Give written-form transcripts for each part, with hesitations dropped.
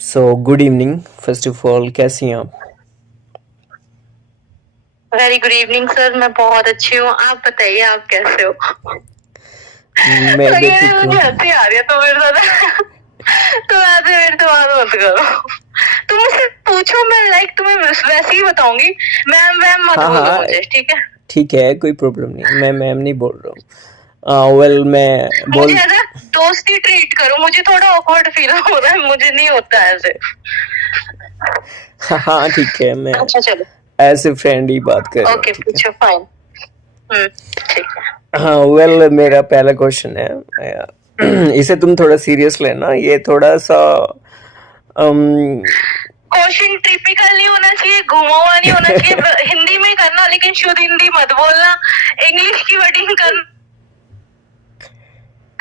So good evening first of all, कैसी हैं आप? वेरी गुड इवनिंग सर, मैं बहुत अच्छी हूँ। आप बताइए, आप कैसे हो? मैं भी लगे ठीक मुझे हूँ। हंसी आ रही है तो मेरे साथ तो आज मेरे से बात मत करो। तुम मुझसे पूछो, मैं तुम्हें वैसे ही बताऊंगी। मैम वैम मत हाँ बोलो हाँ, मुझे, ठीक है? ठीक है, कोई प्रॉब्लम नहीं। मैं मैम नहीं बोल रहा हूँ। वेल मैं मुझे बोल एज अ दोस्ती ट्रीट करो, मुझे थोड़ा ऑकवर्ड फील हो रहा है, मुझे नहीं होता ऐसे। हाँ हाँ, ठीक है, मैं अच्छा चलो, ऐसे फ्रेंड ही बात कर रहा हूँ, ओके ठीक है। पूछो, फाइन। ठीक है। हाँ वेल, मेरा पहला क्वेश्चन है। इसे तुम थोड़ा सीरियस लेना, ये थोड़ा सा क्वेश्चन टिपिकल नहीं होना चाहिए, घुमा हुआ नहीं होना चाहिए। हिंदी में करना, लेकिन शुद्ध हिंदी मत बोलना। इंग्लिश की वर्डिंग करना,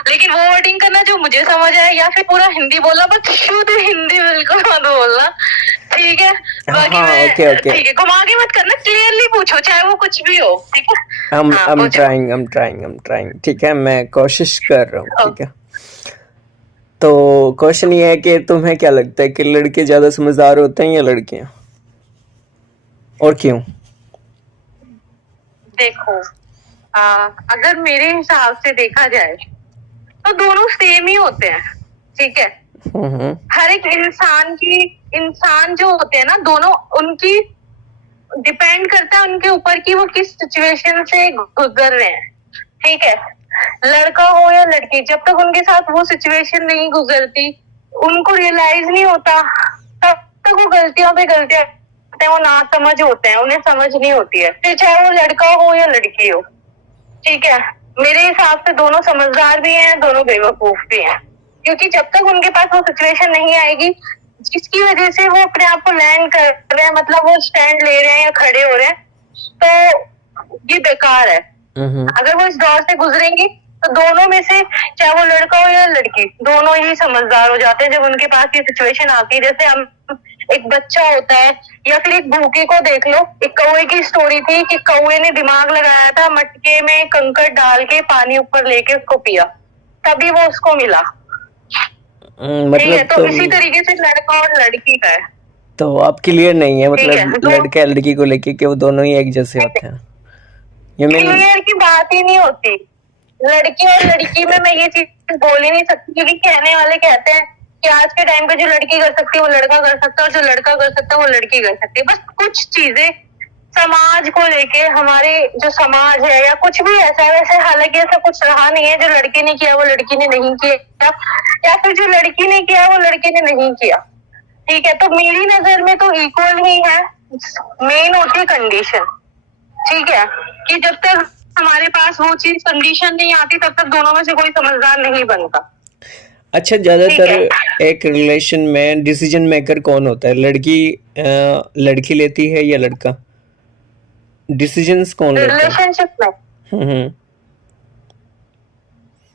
लेकिन वो वर्डिंग करना जो मुझे समझ आए, या फिर पूरा हिंदी बोलना, बस शुद्ध हिंदी बिल्कुल मत बोलना, ठीक है? बाकी हाँ, ओके मैं ओके, ठीक है, घुमा के मत करना, क्लियरली पूछो, चाहे वो कुछ भी हो, ठीक है? हाँ I'm पूछो। ट्राइंग, ठीक है, मैं कोशिश कर रहा हूँ, ठीक ओके। है। तो क्वेश्चन ये है कि तुम्हें क्या लगता है कि लड़के ज्यादा समझदार होते हैं या लड़कियां, और क्यों? देखो, अगर मेरे हिसाब से देखा जाए तो दोनों सेम ही होते हैं, ठीक है? हम्म हर एक इंसान जो होते हैं ना, दोनों उनकी डिपेंड करता है उनके ऊपर कि वो किस सिचुएशन से गुजर रहे हैं, ठीक है? लड़का हो या लड़की, जब तक उनके साथ वो सिचुएशन नहीं गुजरती, उनको रियलाइज नहीं होता, तब तक वो गलतियों पे गलतियां करते हैं, वो ना समझ होते हैं, उन्हें समझ नहीं होती है, फिर चाहे वो लड़का हो या लड़की हो, ठीक है? मेरे हिसाब से दोनों समझदार भी हैं, दोनों बेवकूफ भी हैं, क्योंकि जब तक उनके पास वो सिचुएशन नहीं आएगी जिसकी वजह से वो अपने आप को लैंड कर रहे हैं, मतलब वो स्टैंड ले रहे हैं या खड़े हो रहे हैं, तो ये बेकार है। अगर वो इस दौर से गुजरेंगी तो दोनों में से, चाहे वो लड़का हो या लड़की, दोनों ही समझदार हो जाते हैं जब उनके पास ये सिचुएशन आती है। जैसे हम, एक बच्चा होता है, या फिर एक भूखे को देख लो। एक कौवे की स्टोरी थी कि कौवे ने दिमाग लगाया था, मटके में कंकड़ डाल के पानी ऊपर लेके उसको पिया, तभी वो उसको मिला, ठीक है? मतलब तो तुम, इसी तरीके से लड़का और लड़की का है, तो आप क्लियर नहीं है ठीक है? मतलब लड़का लड़की को लेके कि वो दोनों ही एक जैसे होते हैं, यू मीन? क्लियर की बात ही नहीं होती। लड़की और लड़की में मैं ये चीज बोल ही नहीं सकती, क्योंकि कहने वाले कहते हैं कि आज के टाइम पे जो लड़की कर सकती है वो लड़का कर सकता है, और जो लड़का कर सकता है वो लड़की कर सकती है। बस कुछ चीजें समाज को लेके, हमारे जो समाज है या कुछ भी ऐसा है, वैसे हालांकि ऐसा कुछ रहा नहीं है, जो लड़के ने किया वो लड़की ने नहीं किया, या फिर जो लड़की ने किया वो लड़के ने नहीं किया, ठीक है? तो मेरी नजर में तो इक्वल ही है। मेन होती है कंडीशन, ठीक है? कि जब तक हमारे पास वो चीज कंडीशन नहीं आती, तब तक दोनों में से कोई समझदार नहीं बनता। अच्छा, ज्यादातर एक रिलेशन में डिसीजन मेकर कौन होता है? लड़की लेती है या लड़का? डिसीजंस कौन लेता है? रिलेशनशिप में हम्म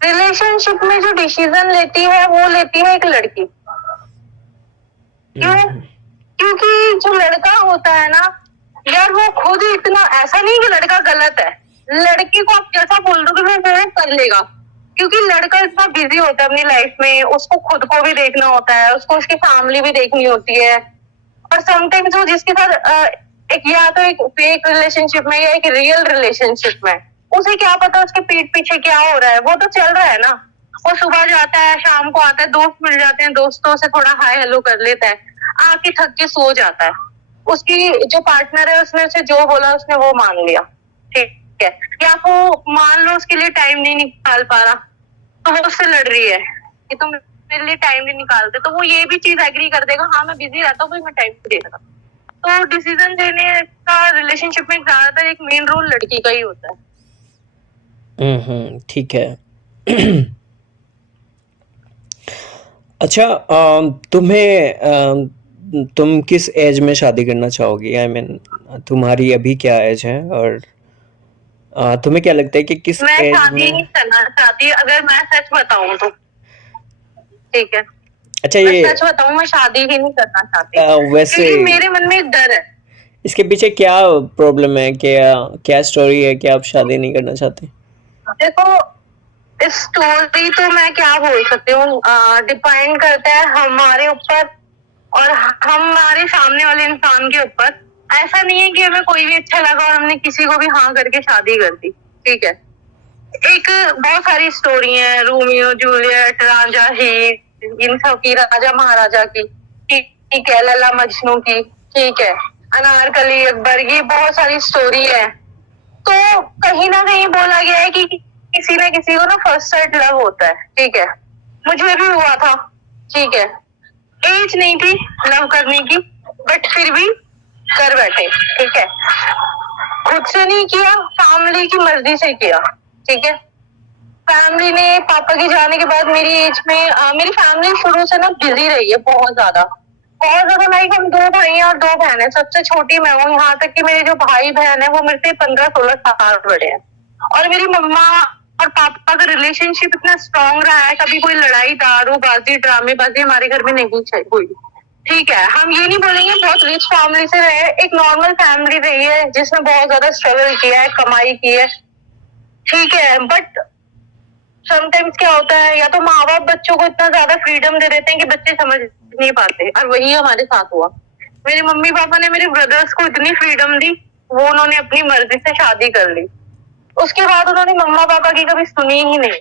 रिलेशनशिप में जो डिसीजन लेती है वो लेती है एक लड़की। क्यों? क्योंकि जो लड़का होता है ना यार, वो खुद ही इतना, ऐसा नहीं कि लड़का गलत है, लड़की को आप जैसा बोल दो कि वो कर लेगा, क्योंकि लड़का इतना बिजी होता है अपनी लाइफ में, उसको खुद को भी देखना होता है, उसको उसकी फैमिली भी देखनी होती है, और समटाइम्स वो जिसके साथ एक, या तो एक फेक रिलेशनशिप में या एक रियल रिलेशनशिप में, उसे क्या पता उसके पीठ पीछे क्या हो रहा है, वो तो चल रहा है ना। वो सुबह जाता है, शाम को आता है, दोस्त मिल जाते हैं, दोस्तों से थोड़ा हाय हेलो कर लेता है, आके थक के सो जाता है। उसकी जो पार्टनर है उसने उसे जो बोला उसने वो मान लिया, ठीक है? या वो मान लो उसके लिए टाइम नहीं निकाल पा रहा, तो वो उससे लड़ रही है कि तुम मेरे लिए टाइम नहीं निकालते, तो वो ये भी चीज एग्री कर देगा, हाँ मैं बिजी रहता हूँ, मैं टाइम नहीं दे सकता। तो डिसीजन लेने का रिलेशनशिप में ज्यादातर एक मेन रोल लड़की का ही होता है। ठीक है। अच्छा, तुम किस एज में शादी करना चाहोगी? आई मीन, तुम्हारी अभी क्या एज है, और तुम्हें क्या लगता है कि किस मैं एज शादी नहीं में? करना चाहती, अगर मैं सच बताऊं तो, ठीक है? अच्छा, मैं ये सच बताऊं, मैं शादी ही नहीं करना चाहती, वैसे क्योंकि मेरे मन में एक डर है। इसके पीछे क्या प्रॉब्लम है? क्या क्या स्टोरी है कि आप शादी नहीं करना चाहते? देखो, स्टोरी तो मैं क्या बोल सकती हूँ, डिपेंड करता है हमारे ऊपर और हमारे सामने वाले इंसान के ऊपर ऐसा नहीं है कि हमें कोई भी अच्छा लगा और हमने किसी को भी हाँ करके शादी कर दी, ठीक है। एक बहुत सारी स्टोरी है, रोमियो जूलियट, राजा हीर, इन सब की, राजा महाराजा की, ठीक है, लैला मजनू की, ठीक है, अनारकली अकबर की, बहुत सारी स्टोरी है। तो कहीं ना कहीं बोला गया है कि किसी न किसी को ना फर्स्ट साइड लव होता है, ठीक है। मुझे भी हुआ था, ठीक है। एज नहीं थी लव करने की, बट फिर भी कर बैठे, ठीक है। खुद से नहीं किया, फैमिली की मर्जी से किया, ठीक है। फैमिली ने, पापा के जाने के बाद मेरी एज में मेरी फैमिली शुरू से ना बिजी रही है, बहुत ज्यादा। लाइक हम 2 भाई हैं और 2 बहन है, सबसे छोटी मैं हूँ। यहाँ तक कि मेरे जो भाई बहन है वो मेरे से 15-16 साल बड़े हैं। और मेरी मम्मा और पापा का रिलेशनशिप इतना स्ट्रांग रहा है, कभी कोई लड़ाई, दारूबाजी, ड्रामेबाजी हमारे घर में नहीं हुई, ठीक है। हम ये नहीं बोलेंगे बहुत रिच फैमिली से रहे, एक नॉर्मल फैमिली रही है जिसने बहुत ज्यादा स्ट्रगल किया है, कमाई की है, ठीक है। बट समटाइम्स क्या होता है, या तो माँ बाप बच्चों को इतना ज्यादा फ्रीडम दे देते हैं कि बच्चे समझ नहीं पाते, और वही हमारे साथ हुआ। मेरे मम्मी पापा ने मेरे ब्रदर्स को इतनी फ्रीडम दी, वो उन्होंने अपनी मर्जी से शादी कर ली। उसके बाद उन्होंने मम्मा पापा की कभी सुनी ही नहीं,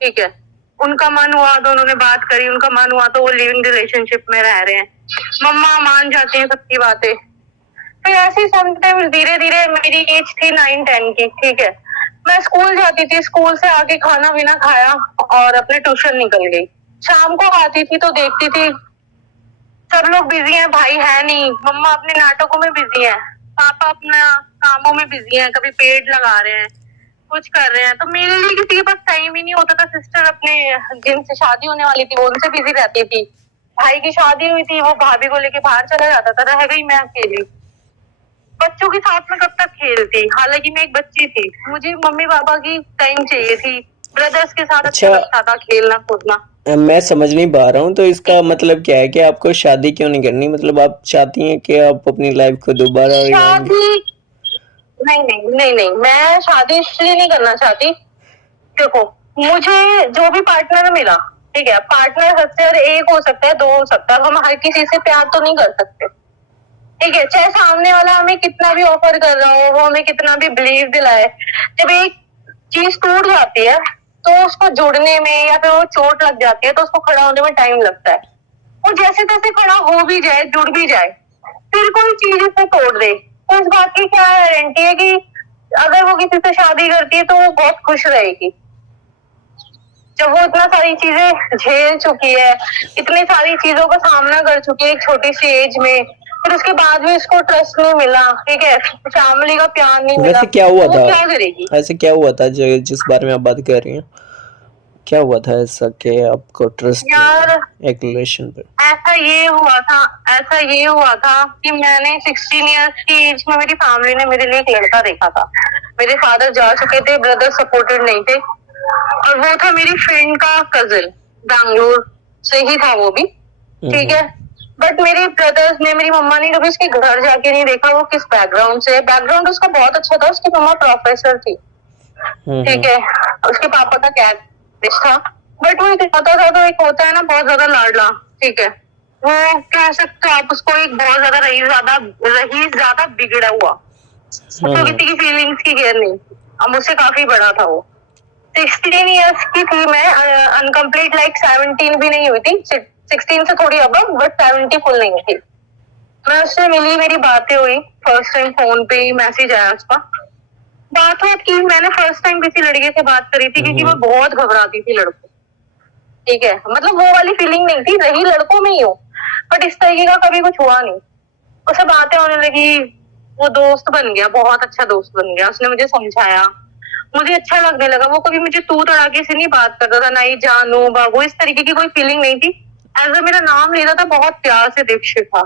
ठीक है। उनका मन हुआ तो उन्होंने बात करी, उनका मन हुआ तो वो लिविंग रिलेशनशिप में रह रहे हैं। मम्मा मान जाती है सबकी बातें। फिर ऐसे समटाइम्स धीरे धीरे, मेरी एज थी 9-10 की, ठीक है। मैं स्कूल जाती थी, स्कूल से आके खाना पीना खाया और अपने ट्यूशन निकल गई। शाम को आती थी तो देखती थी सब लोग बिजी हैं, भाई है नहीं, मम्मा अपने नाटकों में बिजी है, पापा अपना कामों में बिजी है, कभी पेड़ लगा रहे हैं, कुछ कर रहे हैं। तो मेरे लिए किसी के पास टाइम ही नहीं होता था। सिस्टर अपने जिनसे शादी होने वाली थी वो उनसे बिजी रहती थी, भाई की शादी हुई थी, वो भाभी को लेके बाहर चला जाता था, रह गई मैं अकेली। बच्चों के साथ में कब तक खेलती, हालांकि मैं एक बच्ची थी, मुझे मम्मी पापा की टाइम चाहिए थी, ब्रदर्स के साथ अच्छा लगता था खेलना कूदना। मैं समझ नहीं पा रहा हूँ, तो इसका मतलब क्या है कि आपको शादी क्यों नहीं करनी? मतलब आप चाहती हैं कि आप अपनी लाइफ को दोबारा शादी नहीं, मैं शादी इसलिए नहीं करना चाहती। देखो, मुझे जो भी पार्टनर मिला, ठीक है, पार्टनर सबसे एक हो सकता है, 2 हो सकता है, हम हर किसी से प्यार तो नहीं कर सकते, ठीक है। चाहे सामने वाला हमें कितना भी ऑफर कर रहा हो, वो हमें कितना भी बिलीव दिलाए, जब एक चीज टूट जाती है तो उसको जुड़ने में, या फिर वो चोट लग जाती है तो उसको खड़ा होने में टाइम लगता है। वो जैसे तैसे खड़ा हो भी जाए, जुड़ भी जाए, फिर कोई चीज उसे तोड़ दे, तो इस बात की क्या गारंटी है कि अगर वो किसी से शादी करती है तो वो बहुत खुश रहेगी? जब वो इतना सारी चीजें झेल चुकी है, इतनी सारी चीजों का सामना कर चुकी है एक छोटी सी एज में, फिर उसके बाद भी इसको ट्रस्ट नहीं मिला, ठीक है, फैमिली का प्यार नहीं मिला, वैसे क्या हुआ तो था? वो क्या करेगी? ऐसे क्या हुआ था जिस बारे में आप बात कर रही हैं? क्या हुआ था ऐसा कि आपको ट्रस्ट यार, एक रिलेशन पे? ऐसा ये हुआ था कि मैंने 16 इयर्स की एज में मेरी फैमिली ने मेरे लिए एक लड़का देखा था। मेरे फादर जा चुके थे, ब्रदर सपोर्टेड नहीं थे, और वो था मेरी फ्रेंड का कजिन, बैंगलोर से ही था वो भी, ठीक है। बट मेरे ब्रदर्स ने, मेरी मम्मा ने कभी उसके घर जाके नहीं देखा वो किस बैकग्राउंड से। बैकग्राउंड उसका बहुत अच्छा था, उसकी मम्मा प्रोफेसर थी, ठीक है, उसके पापा का कैबिनेट था। बट वो इकलौता था, तो एक होता है ना बहुत ज्यादा लाडला, ठीक है, वो कह सकते हो आप उसको, एक बहुत ज्यादा रही ज्यादा बिगड़ा हुआ, उसको किसी की फीलिंग्स की केयर नहीं। अब मुझसे काफी बड़ा था वो। 16 इयर्स की थी मैं, अनकम्प्लीट, लाइक 17 भी नहीं हुई थी, 16 से थोड़ी अब, बट 70 फुल नहीं थी। मैं उससे मिली, मेरी बातें हुई, फर्स्ट टाइम फोन पे ही मैसेज आया उसका, बात की। मैंने फर्स्ट टाइम किसी लड़के से बात करी थी, क्योंकि मैं बहुत घबराती थी लड़कों, ठीक है, मतलब वो वाली फीलिंग नहीं थी, रही लड़कों में ही हो, बट इस तरीके का कभी कुछ हुआ नहीं। उससे बातें होने लगी, वो दोस्त बन गया, बहुत अच्छा दोस्त बन गया, उसने मुझे समझाया, मुझे अच्छा लगने लगा। वो कभी मुझे तू तड़ाके से नहीं बात करता था, ना ही जानू बाबू, इस तरीके की कोई फीलिंग नहीं थी। एज मेरा नाम लेता था बहुत प्यार से, दीक्षिका,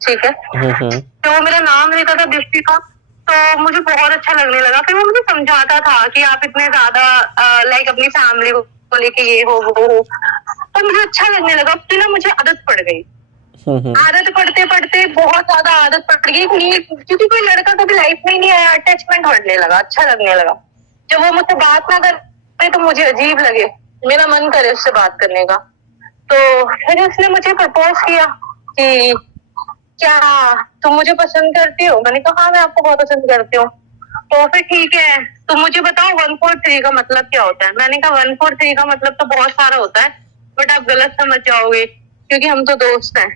ठीक है, तो वो मेरा नाम लेता था दीक्षिका, तो मुझे बहुत अच्छा लगने लगा। फिर वो मुझे समझाता था कि आप इतने ज्यादा लाइक अपनी फैमिली को लेके ये हो वो हो, तो मुझे अच्छा लगने लगा। फिर ना मुझे आदत पड़ गई, आदत पड़ते पड़ते बहुत ज्यादा आदत पड़ गई, क्योंकि कोई लड़का कभी लाइफ में ही नहीं आया, अटैचमेंट बढ़ने लगा, अच्छा लगने लगा। जब वो मुझसे बात ना करे तो मुझे अजीब लगे, मेरा मन करे उससे बात करने का। तो फिर उसने मुझे प्रपोज किया कि क्या तुम मुझे पसंद करती हो? मैंने कहा हाँ मैं आपको बहुत पसंद करती हूँ। तो फिर ठीक है, तो मुझे बताओ 143 का मतलब क्या होता है? मैंने कहा 143 का मतलब तो बहुत सारा होता है, बट आप गलत समझ जाओगे क्योंकि हम तो दोस्त हैं।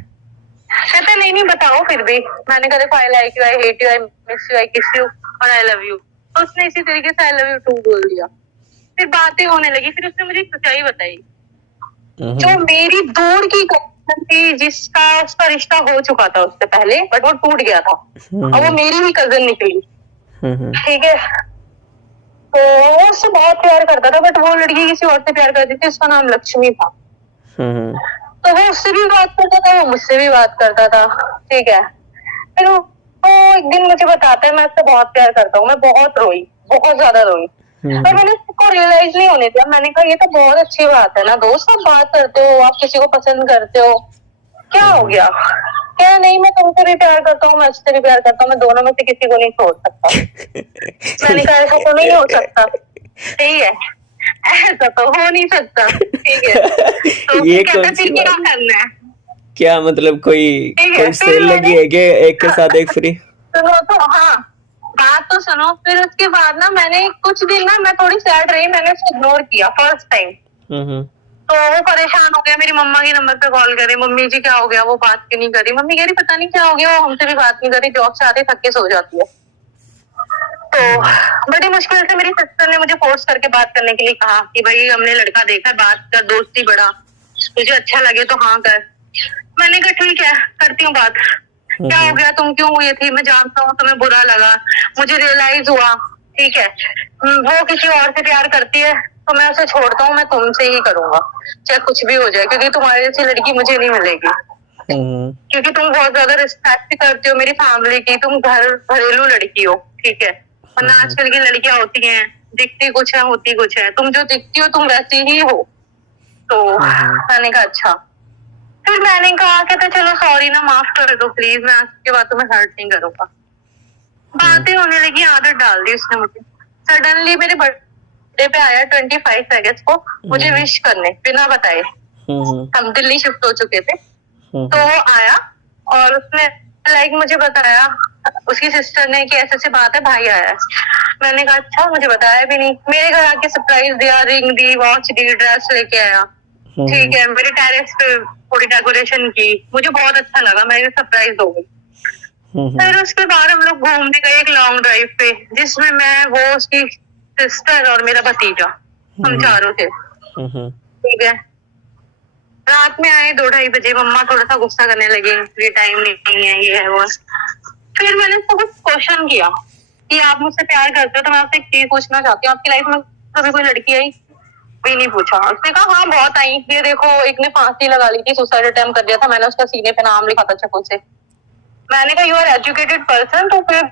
कहते नहीं नहीं बताओ फिर भी। मैंने कहा देखो I like you, I hate you, I miss you, I kiss you और आई लव यू। तो उसने इसी तरीके से आई लव यू टू बोल दिया। फिर बातें होने लगी, फिर उसने मुझे सच्चाई बताई। जो मेरी दूर की कजन थी, जिसका उसका रिश्ता हो चुका था उससे पहले, बट वो टूट गया था और वो मेरी ही कजन निकली। ठीक है, तो वो उससे बहुत प्यार करता था, बट वो लड़की किसी और से प्यार करती थी, उसका नाम लक्ष्मी था। तो वो उससे भी बात करता था, वो मुझसे भी बात करता था। ठीक है, फिर वो एक दिन मुझे बताता है मैं उससे बहुत प्यार करता हूँ। मैं बहुत रोई, बहुत ज्यादा रोई, पर मैंने उसको रियलाइज नहीं होने दिया। मैंने कहा ये तो बहुत अच्छी बात है ना दोस्त, आप बात करते हो, आप किसी को पसंद करते हो, क्या हो गया? क्या नहीं, मैं तुमसे भी प्यार करता हूँ, मैं उससे भी प्यार करता हूँ, मैं दोनों में से किसी को नहीं छोड़ सकता। मैंने कहा ऐसा तो नहीं हो सकता। ठीक है, ऐसा तो हो नहीं सकता। ठीक है, तो ये कहता कौन सी फिर क्या बात? करना है? क्या मतलब कोई ठीक है, कोई फिर सेल लगी मैंने है क्या एक के साथ एक फ्री? सुनो तो, हाँ बात तो सुनो। फिर उसके बाद ना मैंने कुछ दिन ना मैं थोड़ी सैड रही, मैंने उसको इग्नोर किया फर्स्ट टाइम। तो वो परेशान हो गया, मेरी मम्मा के नंबर पे कॉल करे, मम्मी जी क्या हो गया, वो बात क्यों नहीं करी? मम्मी कह रही पता नहीं क्या हो गया, वो हमसे भी बात नहीं करी, जॉब से आते थक के सो जाती है। तो बड़ी मुश्किल से मेरी सिस्टर ने मुझे फोर्स करके बात करने के लिए कहा कि भाई हमने लड़का देखा है, बात कर, दोस्ती बढ़ा, तुझे अच्छा लगे तो हाँ कर। मैंने कहा ठीक है करती हूँ बात। क्या हो गया, तुम क्यों हुई थी? मैं जानता हूँ तुम्हें बुरा लगा, मुझे रियलाइज हुआ। ठीक है, वो किसी और से प्यार करती है तो मैं उसे छोड़ता हूँ, मैं तुमसे ही करूंगा चाहे कुछ भी हो जाए, क्योंकि तुम्हारे जैसी लड़की मुझे नहीं मिलेगी। क्योंकि तुम बहुत ज्यादा रिस्पेक्ट करती हो मेरी फैमिली की, तुम घरेलू लड़की हो। ठीक है, वरना आजकल की लड़कियां होती हैं दिखती कुछ है होती कुछ है, तुम जो दिखती हो तुम वैसी ही हो। तो मैंने कहा अच्छा। फिर मैंने कहा कहता चलो सॉरी ना, माफ कर दो प्लीज, मैं आपके बातों में हर्ट नहीं करूंगा। बातें होने लगी, आदत डाल दी उसने मुझे। सडनली मेरे बर्थडे पे आया 25 अगस्त को मुझे विश करने बिना बताए। हम दिल्ली शिफ्ट हो चुके थे, तो वो आया और उसने लाइक मुझे बताया, उसकी सिस्टर ने कि ऐसे बात है, भाई आया है। मैंने कहा अच्छा, मुझे बताया भी नहीं। मेरे घर आके सरप्राइज दिया, ring the, watch the, dress लेके आया। ठीक है, मेरे टेरेस पे थोड़ी डेकोरेशन की, मुझे बहुत अच्छा लगा, मैंने सरप्राइज हो गई। फिर उसके बाद हम लोग घूमने गए एक लॉन्ग ड्राइव पे, जिसमें मैं, वो, उसकी सिस्टर और मेरा भतीजा, हम चारों थे। ठीक है, रात में आए 2-2:30 बजे। मम्मा थोड़ा सा गुस्सा करने लगे, ये टाइम नहीं है, ये है वो। फिर मैंने उसको कुछ क्वेश्चन किया कि आप मुझसे प्यार करते हो तो मैं आपसे एक चीज पूछना चाहती हूँ, आपकी लाइफ में कभी कोई लड़की आई? भी नहीं पूछा। उसने कहा हाँ बहुत आई, ये देखो एक ने फांसी लगा ली थी, सुसाइड अटेम्प्ट कर दिया था, मैंने उसका सीने पे नाम लिखा था चाकू से। मैंने कहा यू आर एजुकेटेड पर्सन, तो फिर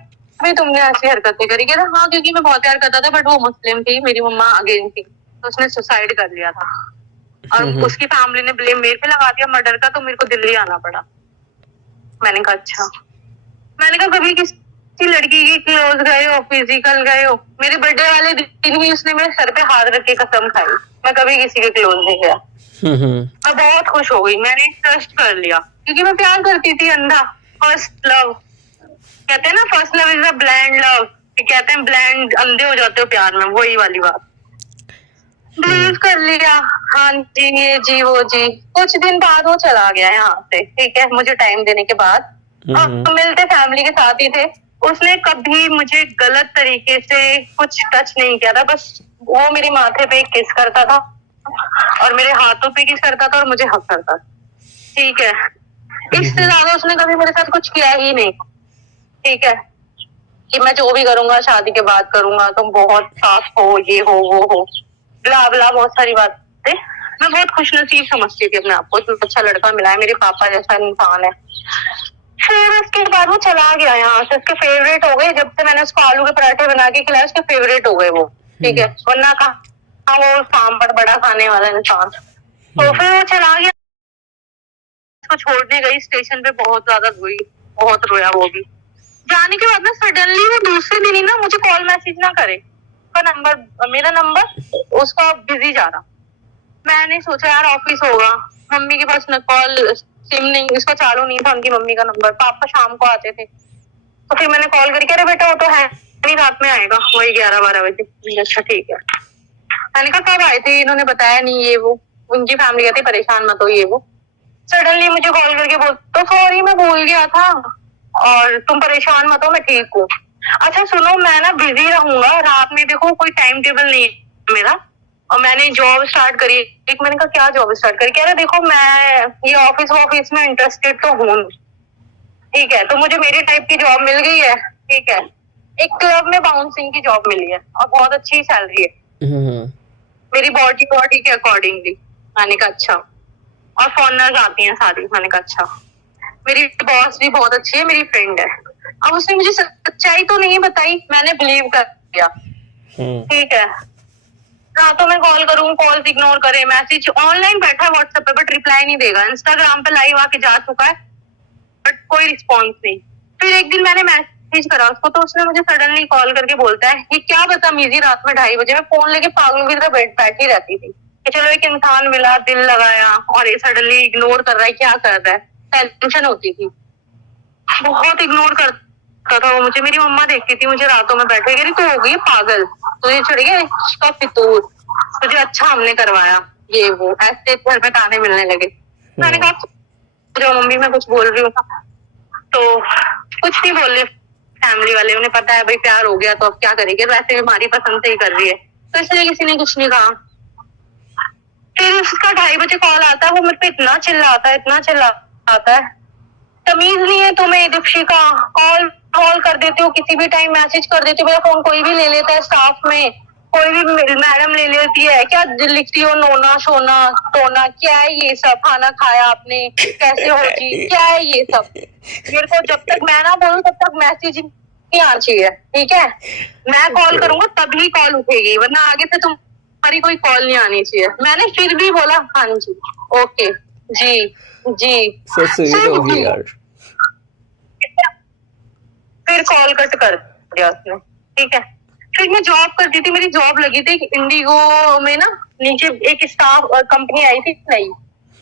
भी तुमने ऐसी हरकतें करी? कहता हाँ क्योंकि मैं बहुत प्यार करता था, बट वो मुस्लिम थी, मेरी मम्मा अगेंस्ट थी, तो उसने सुसाइड कर लिया था और उसकी फैमिली ने ब्लेम मेरे पे लगा दिया मर्डर का, तो मेरे को दिल्ली आना पड़ा। मैंने कहा अच्छा। मैंने कहा कभी किसी लड़की की क्लोज गए हो, फिजिकल गए हो? मेरे बर्थडे वाले दिन ही उसने मेरे सर पे हाथ रख के कसम खाई, मैं कभी किसी के क्लोज नहीं गया। मैं बहुत खुश हो गई, मैंने ट्रस्ट कर लिया क्योंकि मैं प्यार करती थी अंधा। फर्स्ट लव कहते हैं ना, first love is a blind love, कहते हैं ब्लाइंड, अंधे हो जाते हो प्यार में, वही वाली बात। बिलीव कर लिया, हाँ जी ये जी वो जी। कुछ दिन बाद वो चला गया यहाँ से, ठीक है, मुझे टाइम देने के बाद। और मिलते फैमिली के साथ ही थे। उसने कभी मुझे गलत तरीके से कुछ टच नहीं किया था, बस वो मेरे माथे पे किस करता था और मेरे हाथों पे किस करता था और मुझे हक करता था। ठीक है, इससे ज्यादा उसने कभी मेरे साथ कुछ किया ही नहीं। ठीक है, कि मैं जो भी करूंगा शादी के बाद करूंगा, तुम बहुत साफ हो, ये हो वो हो, ब्ला ब्ला, बहुत सारी बातें। मैं बहुत खुशनसीब समझती थी अपने आप को, इतना अच्छा लड़का मिला है, मेरे पापा जैसा इंसान है। फिर उसके बाद वो चला गया यहाँ से, उसके फेवरेट हो गए। जब से मैंने उसको आलू के पराठे बना के खिलाए, उसके फेवरेट हो गए वो। ठीक है, वरना कहा वो शाम पर बड़ा खाने वाला इंसान। तो फिर वो चला गया, उसको छोड़ने गई स्टेशन पे, बहुत ज्यादा रोई, बहुत रोया वो भी। जाने के बाद ना सडनली वो दूसरे दिन ही ना मुझे कॉल मैसेज ना करे, नंबर, मेरा नंबर उसका बिजी जा रहा। मैंने सोचा यार ऑफिस होगा, मम्मी के पास न कॉल सिम नहीं, इसका चालू नहीं था, उनकी मम्मी का नंबर। पापा शाम को आते थे, तो फिर मैंने कॉल करके, अरे बेटा वो तो है नहीं, रात में आएगा वही 11-12 बजे। मैंने कहा, अच्छा ठीक है। मैंने कहा कब आए थे, इन्होंने बताया नहीं, ये वो। उनकी फैमिली कहती परेशान मत हो, ये वो। सडनली मुझे कॉल करके बोल, तो सॉरी मैं भूल गया था, और तुम परेशान मत हो, मैं ठीक हूँ। अच्छा सुनो, मैं ना बिजी रहूंगा रात में, देखो कोई टाइम टेबल नहीं है मेरा, और मैंने जॉब स्टार्ट करी। एक मैंने कहा क्या जॉब स्टार्ट करी, कह रहे देखो मैं ये ऑफिस में इंटरेस्टेड तो हूँ, ठीक है, तो मुझे मेरी टाइप की जॉब मिल गई है, ठीक है, एक क्लब में बाउंसिंग की जॉब मिली है और बहुत अच्छी सैलरी है मेरी बॉडी के अकॉर्डिंगली। मैंने कहा अच्छा, और फॉरनर्स आती हैं सारी। मैंने कहा अच्छा, मेरी बॉस भी बहुत अच्छी है, मेरी फ्रेंड है। अब उसने मुझे सच्चाई तो नहीं बताई, मैंने बिलीव कर दिया, ठीक है। रातों में कॉल करूँ, कॉल्स इग्नोर करे, मैसेज ऑनलाइन बैठा व्हाट्सएप पे, बट रिप्लाई नहीं देगा। इंस्टाग्राम पे लाइव आके जा चुका है, बट कोई रिस्पॉन्स नहीं। फिर एक दिन मैंने मैसेज करा उसको, तो उसने मुझे सडनली कॉल करके बोलता है, ये क्या बदतमीजी, रात में 2:30 बजे। मैं फोन लेके पागलों की तरह बैठी रहती थी कि चलो एक इंसान मिला, दिल लगाया, और ये सडनली इग्नोर कर रहा है, क्या कर रहा है। टेंशन होती थी, बहुत इग्नोर करता था वो मुझे। मेरी मम्मा देखती थी मुझे रातों में बैठे, कह रही तू हो गई पागल, तुझे चढ़ गया इसका फितूर, तुझे अच्छा हमने करवाया, ये वो, ऐसे घर में ताने मिलने लगे। मैंने कहा जो मम्मी मैं कुछ बोल रही हूँ, तो कुछ नहीं बोल रहे फैमिली वाले, उन्हें पता है भाई प्यार हो गया तो अब क्या करेंगे, वैसे भी हमारी पसंद से ही कर रही है, तो इसलिए किसी ने कुछ नहीं कहा। फिर उसका 2:30 बजे कॉल आता है, वो मुझ पे इतना चिल्लाता है, तमीज नहीं है तुम्हें दीपशिका, कॉल कर देते हो किसी भी टाइम, मैसेज कर देते हो, मेरा फोन कोई भी ले लेता है स्टाफ में, कोई भी मैडम ले लेती है, क्या लिखती हो नोना शोना टोना, क्या है ये सब, खाना खाया आपने, कैसे हो जी, क्या है ये सब। मेरे को जब तक मैं ना बोलूं तब तक मैसेज नहीं आना चाहिए, ठीक है। मैं कॉल करूंगा तभी कॉल उठेगी, वरना आगे से तुम्हारी कोई कॉल नहीं आनी चाहिए। मैंने फिर भी बोला हाँ जी, ओके जी सो स्वीट होगी यार। फिर कॉल कट कर दिया उसने, ठीक है। फिर मैं जॉब करती थी, मेरी जॉब लगी थी इंडिगो में ना, नीचे एक स्टाफ कंपनी आई थी नई,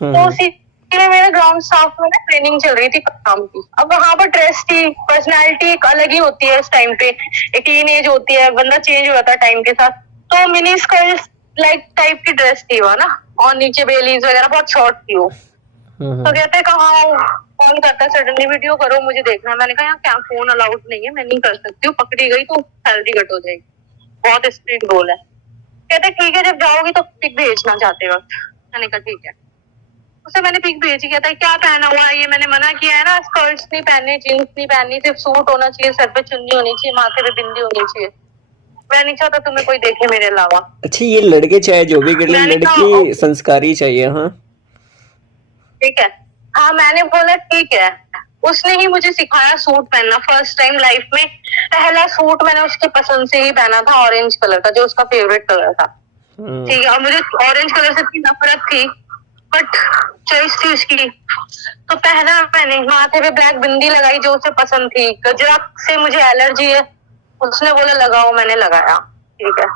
तो उसी में मेरे ग्राउंड स्टाफ में ना ट्रेनिंग चल रही थी काम की। अब वहां पर ड्रेस थी, पर्सनैलिटी एक अलग ही होती है इस टाइम पे, एक टीन एज होती है, बंदा चेंज हो जाता है टाइम के साथ। तो मिनी स्कर्ट लाइक टाइप की ड्रेस थी वो ना, और नीचे बेलीज वगैरह बहुत शॉर्ट थी वो। तो कहते कहाँ कॉल करता है सडनली, वीडियो करो मुझे देखना। मैंने कहा क्या फोन अलाउड नहीं है, मैं नहीं कर सकती हूँ, पकड़ी गई तो सैलरी कट हो जाएगी, बहुत स्ट्रिक्ट रूल है। कहते ठीक है जब जाओगी तो पिक भेजना चाहते वक्त। मैंने कहा ठीक है, उसे मैंने पिक भेजी, कहता है क्या पहना हुआ है ये, मैंने मना किया है ना, स्कर्ट्स नहीं पहननी, जीन्स नहीं पहननी, सिर्फ सूट होना चाहिए, सर पे चुन्नी होनी चाहिए, माथे पे बिंदी होनी चाहिए, मैं नहीं चाहता तुम्हें कोई देखे मेरे अलावा। अच्छा ये लड़के चाहे जो भी कर ले, लड़की संस्कारी चाहिए। हाँ ठीक है, हाँ मैंने बोला ठीक है। उसने ही मुझे सिखाया सूट पहनना, फर्स्ट टाइम लाइफ में पहला सूट मैंने उसके पसंद से ही पहना था, ऑरेंज कलर का, जो उसका फेवरेट कलर था, ठीक है। और मुझे ऑरेंज कलर से इतनी नफरत थी, बट चॉइस थी उसकी, तो पहना मैंने। माथे पे ब्लैक बिंदी लगाई जो उसे पसंद थी, गजरा से मुझे एलर्जी है, उसने बोला लगाओ, मैंने लगाया, ठीक है।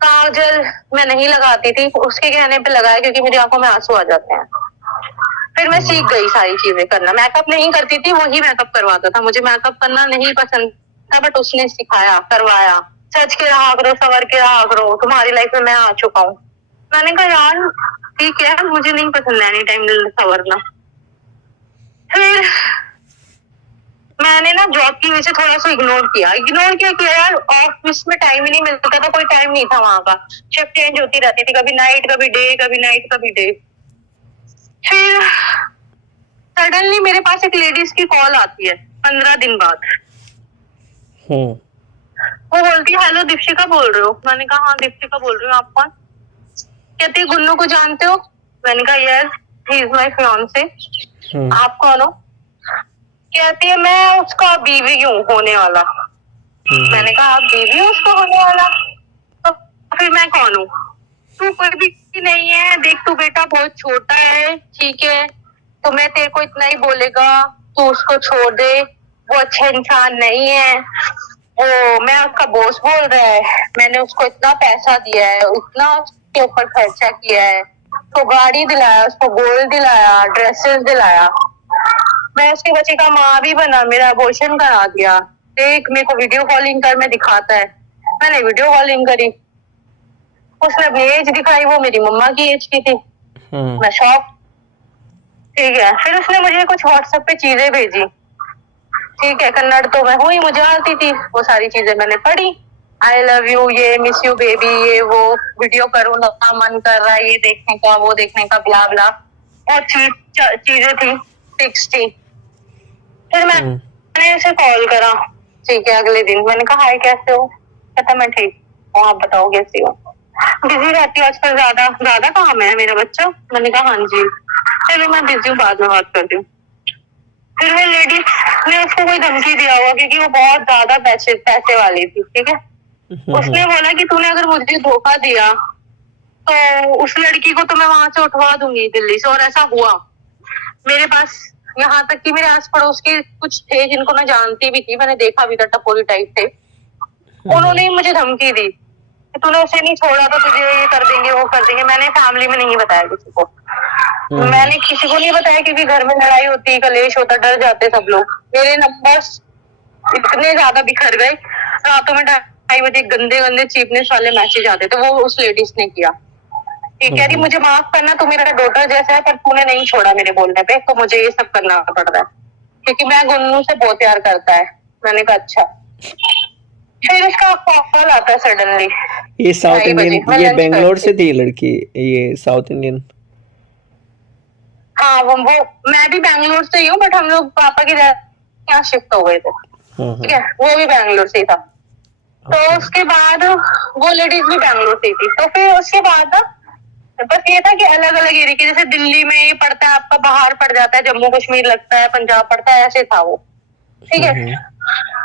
काजल मैं नहीं लगाती थी, उसके कहने पे लगाया क्योंकि मेरी आंखों में आंसू आ जाते हैं। फिर मैं सीख गई सारी चीजें करना, मेकअप नहीं करती थी, वही मेकअप करवाता था, मुझे मेकअप करना नहीं पसंद था, बट उसने सिखाया, करवाया। सच के रहा करो, सवर के रहा करो, तुम्हारी लाइफ में मैं आ चुका हूँ। मैंने कहा यार ठीक है, मुझे नहीं पसंद एनी टाइम सवरना। फिर मैंने ना जॉब की वजह से थोड़ा सा इग्नोर किया यार, ऑफिस में टाइम ही नहीं मिलता था, कोई टाइम नहीं था वहां का, शिफ्ट चेंज होती रहती थी, कभी नाइट कभी डे, कभी नाइट कभी डे। फिर सडनली मेरे पास एक लेडीज की कॉल आती है 15 दिन बाद। वो बोलती है हेलो दीपशिका बोल रहे हो? मैंने कहा हाँ दीपशिका बोल रही हूँ, आप कौन? कहती है गुन्नू को जानते हो? मैंने कहा yes, he is my fiancee. आप कौन हो? कहती है मैं उसका बीवी हूँ, होने वाला। मैंने कहा आप बीवी हो उसको होने वाला? तो फिर मैं कौन हूँ? तू कोई भी नहीं है, देख तू बेटा बहुत छोटा है, ठीक है, तो मैं तेरे को इतना ही बोलेगा, तू उसको छोड़ दे, वो अच्छा इंसान नहीं है, वो मैं उसका बॉस बोल रहा है, मैंने उसको इतना पैसा दिया है, उतना उसके ऊपर खर्चा किया है, उसको गाड़ी दिलाया, उसको गोल्ड दिलाया, ड्रेसेस दिलाया। मैं उसके बच्चे का माँ भी बना, मेरा अबॉर्शन करा दिया। देख मेरे को वीडियो कॉलिंग कर में दिखाता है, मैंने वीडियो कॉलिंग करी, उसने अपनी एज दिखाई, वो मेरी मम्मा की एज की थी। मैं शॉक। ठीक है, फिर उसने मुझे कुछ व्हाट्सएप पे चीजें भेजी। ठीक है, कन्नड़ तो मैं हुई, मुझे आती थी, वो सारी चीजें मैंने पढ़ी। आई लव यू, ये मिस यू बेबी, ये वो, वीडियो करूँ ना, मन कर रहा है ये देखने का, वो देखने का, ब्ला ब्ला, और चीजें थी, फिक्स थी। फिर मैंने उसे कॉल करा। ठीक है, अगले दिन मैंने कहा हाय कैसे हो, कहता मैं ठीक हूँ, आप बताओ कैसी हो। बिजी रहती हूँ आजकल, ज्यादा काम है मेरा बच्चा। मैंने कहा हाँ जी, चलो मैं बिजी हूँ, बाद में बात करती हूँ। फिर वो लेडी ने उसको कोई धमकी दिया हुआ, क्योंकि वो बहुत ज्यादा पैसे वाली थी। ठीक है, उसने बोला कि तूने अगर मुझे धोखा दिया तो उस लड़की को तो मैं वहां से उठवा दूंगी दिल्ली से। और ऐसा हुआ। मेरे पास यहाँ तक कि मेरे आस पड़ोस के कुछ थे जिनको मैं जानती भी थी, मैंने देखा भी था, टपोरी टाइप थे, उन्होंने ही मुझे धमकी दी कि तूने उसे नहीं छोड़ा तो तुझे ये कर देंगे, वो कर देंगे। मैंने फैमिली में नहीं बताया किसी को, मैंने किसी को नहीं बताया, क्योंकि घर में लड़ाई होती, कलेश होता, डर जाते सब लोग। मेरे नंबर्स इतने ज्यादा बिखर गए, रातों में 2:30 बजे गंदे गंदे चीपनेस वाले मैसेज आते थे। वो उस लेडीज ने किया। ठीक है, मुझे माफ करना, तू मेरा डॉटर जैसा है, पर तूने नहीं छोड़ा मेरे बोलने पे, तो मुझे ये सब करना पड़ रहा है, क्योंकि मैं गुन्नू से बहुत प्यार करता है। मैंने कहा अच्छा। फिर उसका कॉल आता है सडनली। ये साउथ इंडियन, ये बेंगलोर से थी लड़की, ये साउथ इंडियन। हाँ, वो मैं भी बैंगलोर से ही हूँ, बट हम लोग पापा की यहाँ शिफ्ट हो गए थे। ठीक है, वो भी बैंगलोर से ही था। तो उसके बाद वो लेडीज भी बैंगलोर से ही थी। तो फिर उसके बाद ना बस ये था कि अलग अलग एरिया के, जैसे दिल्ली में ये पड़ता है आपका, बाहर पड़ जाता है, जम्मू कश्मीर लगता है, पंजाब पड़ता है, ऐसे था वो। ठीक है,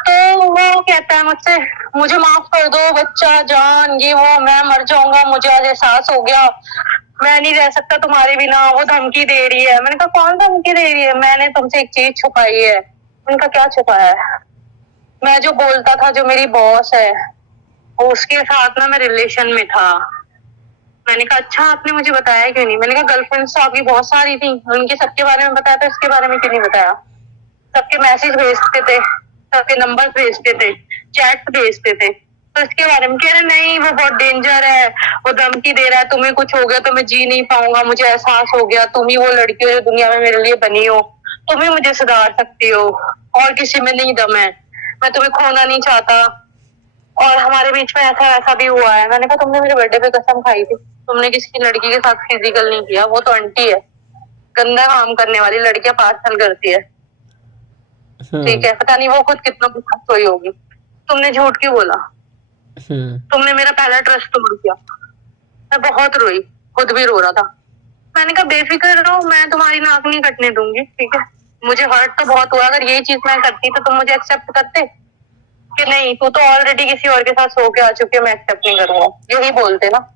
तो वो कहता है मुझसे, मुझे माफ कर दो बच्चा जान, ये वो, मैं मर जाऊंगा, मुझे आज एहसास हो गया, मैं नहीं रह सकता तुम्हारे बिना। वो धमकी दे रही है। मैंने कहा कौन धमकी दे रही है? मैंने तुमसे एक चीज छुपाई है। मैंने कहा क्या छुपाया है? मैं जो बोलता था, जो मेरी बॉस है, उसके साथ ना मैं रिलेशन में था। मैंने कहा अच्छा, आपने मुझे बताया क्यों नहीं? मैंने कहा गर्लफ्रेंड्स तो आपकी बहुत सारी थी, उनके सबके बारे में बताया था, इसके बारे में क्यों नहीं बताया? सबके मैसेज भेजते थे, सबके नंबर भेजते थे, चैट भेजते थे, तो इसके बारे में कह रहे नहीं, वो बहुत डेंजर है, वो धमकी दे रहा है, तुम्हें कुछ हो गया तो मैं जी नहीं पाऊंगा, मुझे एहसास हो गया, तुम ही वो लड़की हो जो दुनिया में मेरे लिए बनी हो, तुम ही मुझे सुधार सकती हो, और किसी में नहीं दम है, मैं तुम्हें खोना नहीं चाहता, और हमारे बीच में ऐसा ऐसा भी हुआ है। मैंने कहा तुमने मेरे बर्थडे पे कसम खाई थी, तुमने किसी लड़की के साथ फिजिकल नहीं किया, वो तो आंटी है, गंदा काम करने वाली, लड़कियां पार्सल करती है। ठीक है, पता नहीं वो खुद कितना गुस्सा हुई होगी। तुमने झूठ क्यों बोला? तुमने मेरा पहला ट्रस्ट तोड़ दिया। मैं बहुत रोई, खुद भी रो रहा था। मैंने कहा बेफिक्र रहो, मैं तुम्हारी नाक नहीं कटने दूंगी। ठीक है, मुझे हर्ट तो बहुत हुआ, अगर यही चीज मैं करती तो तुम मुझे एक्सेप्ट करते कि नहीं, तू तो ऑलरेडी किसी और के साथ सो के आ चुकी है, मैं एक्सेप्ट नहीं करूंगा, यही बोलते ना।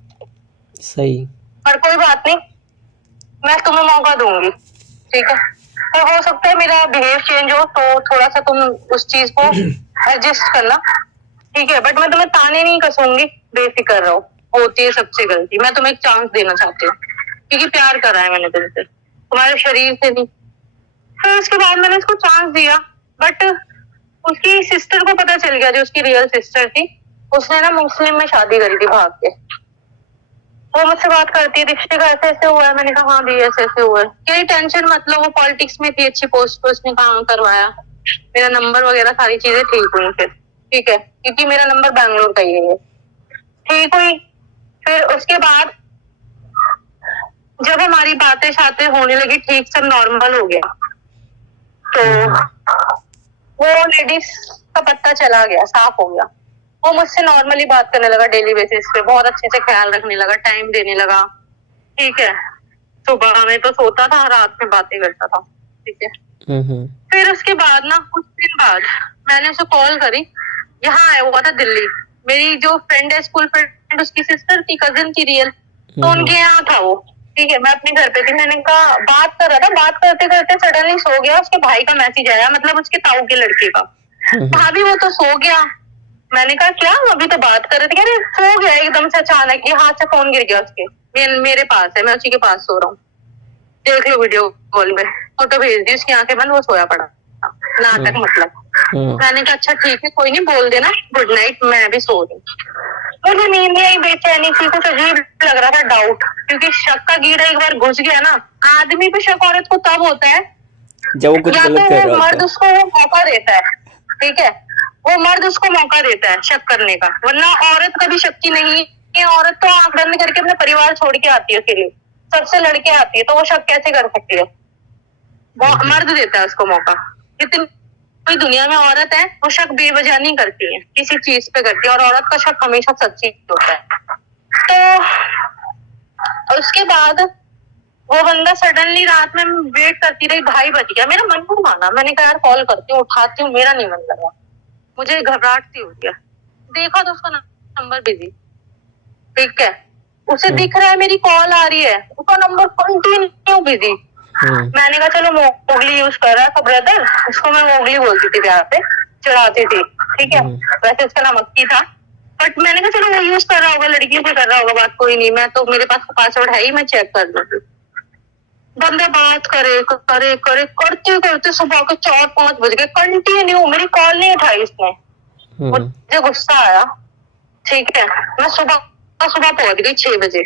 सही। पर कोई बात नहीं, मैं तुम्हें मौका दूंगी। ठीक है, तो हो सकता है मेरा बिहेव चेंज हो, तो थोड़ा सा तुम उस चीज को एडजस्ट करना। ठीक है, बट मैं तुम्हें ताने नहीं कसूंगी, बेफिक्र रहो, होती है सबसे गलती। मैं तुम्हें एक चांस देना चाहती हूँ, क्योंकि प्यार करा है मैंने तुमसे, तुम्हारे शरीर से नहीं। फिर उसके बाद मैंने उसको चांस दिया, बट उसकी सिस्टर को पता चल गया, जो उसकी रियल सिस्टर थी, उसने ना मुस्लिम में शादी करी थी भाग के। वो मुझसे बात करती है, रिश्ते का ऐसे ऐसे हुआ है। मैंने कहा हाँ भी ऐसे ऐसे हुआ है, कोई टेंशन मतलब, वो पॉलिटिक्स में थी, अच्छी पोस्ट पे, उसने काम करवाया, मेरा नंबर वगैरह सारी चीजें ठीक हुई फिर। ठीक है, क्योंकि मेरा नंबर बैंगलोर का ही है, ठीक हुई। फिर उसके बाद जब हमारी बातें शातें होने लगी, ठीक सब नॉर्मल हो गया, तो वो लेडीज का पत्ता चला गया, साफ हो गया। वो मुझसे नॉर्मली बात करने लगा, डेली बेसिस पे बहुत अच्छे से ख्याल रखने लगा, टाइम देने लगा। ठीक है, सुबह में तो सोता था, रात में बातें करता था। ठीक है, फिर उसके बाद ना कुछ दिन बाद मैंने उसे कॉल करी, यहाँ आया हुआ था दिल्ली, मेरी जो फ्रेंड है, स्कूल फ्रेंड, उसकी सिस्टर थी, कजिन थी रियल, तो उनके यहाँ था वो। ठीक है, मैं अपने घर पे थी। मैंने कहा बात कर रहा था, बात करते करते सडनली सो गया, उसके भाई का मैसेज आया, मतलब उसके ताऊ के लड़के का, भाभी वो तो सो गया। मैंने कहा क्या, अभी तो बात कर रहे थे? अरे सो गया एकदम से अचानक, ये हाथ से फोन गिर गया उसके। मेरे पास है, मैं उसी के पास सो रहा हूँ, देख लो वीडियो कॉल में, फोटो भेज दी, उसकी आंखें बंद, वो सोया पड़ा नाटक मतलब। मैंने कहा अच्छा ठीक है कोई नहीं, बोल देना गुड नाइट, मैं भी सो रही हूँ। मुझे नींद नहीं आई, बेचैनी थी, कुछ अजीब लग रहा था, डाउट, क्योंकि शक का कीड़ा एक बार घुस गया ना, आदमी पे शक औरत को तब होता है जब वो कुछ या गलत तो कर वो रहा मर्द होता उसको वो मौका देता है, ठीक है, वो मर्द उसको मौका देता है शक करने का, वरना औरत कभी शक्की नहीं है। औरत तो आंख बंद करके अपने परिवार छोड़ के आती है, अकेले सबसे लड़के आती है, तो वो शक कैसे कर सकती है? वो मर्द देता है उसको मौका। इतनी कोई दुनिया में औरत है, वो शक बेवजह नहीं करती है, किसी चीज पे करती है, और औरत का शक हमेशा सच्ची होता है। तो उसके बाद वो बंदा सडनली रात में वेट करती रही, 2:30 बज गया, मेरा मन नहीं माना, मैंने कहा यार कॉल करती हूँ, उठाती हूँ, मेरा नहीं मन लगा, मुझे घबराहट सी हो गया, देखा तो उसका नंबर बिजी, ठीक है, उसे दिख रहा है मेरी कॉल आ रही है, उसका नंबर कंटिन्यू बिजी। मैंने कहा चलो मोगली यूज कर रहा था ब्रदर, उसको मैं मोगली बोलती थी प्यार से, चिढ़ाती थी, ठीक है, वैसे उसका नाम अक्की था, बट मैंने कहा चलो वो यूज कर रहा होगा, लड़कियों से कर रहा होगा बात, कोई नहीं, मैं तो मेरे पास पासवर्ड है ही, मैं चेक कर लूंगी। बंदा बात करे करे करे करते करते सुबह के 4-5 बज गए, कंटिन्यू मेरी कॉल नहीं उठाई उसने, मुझे गुस्सा आया, ठीक है, मैं सुबह पहुंच गई 6 बजे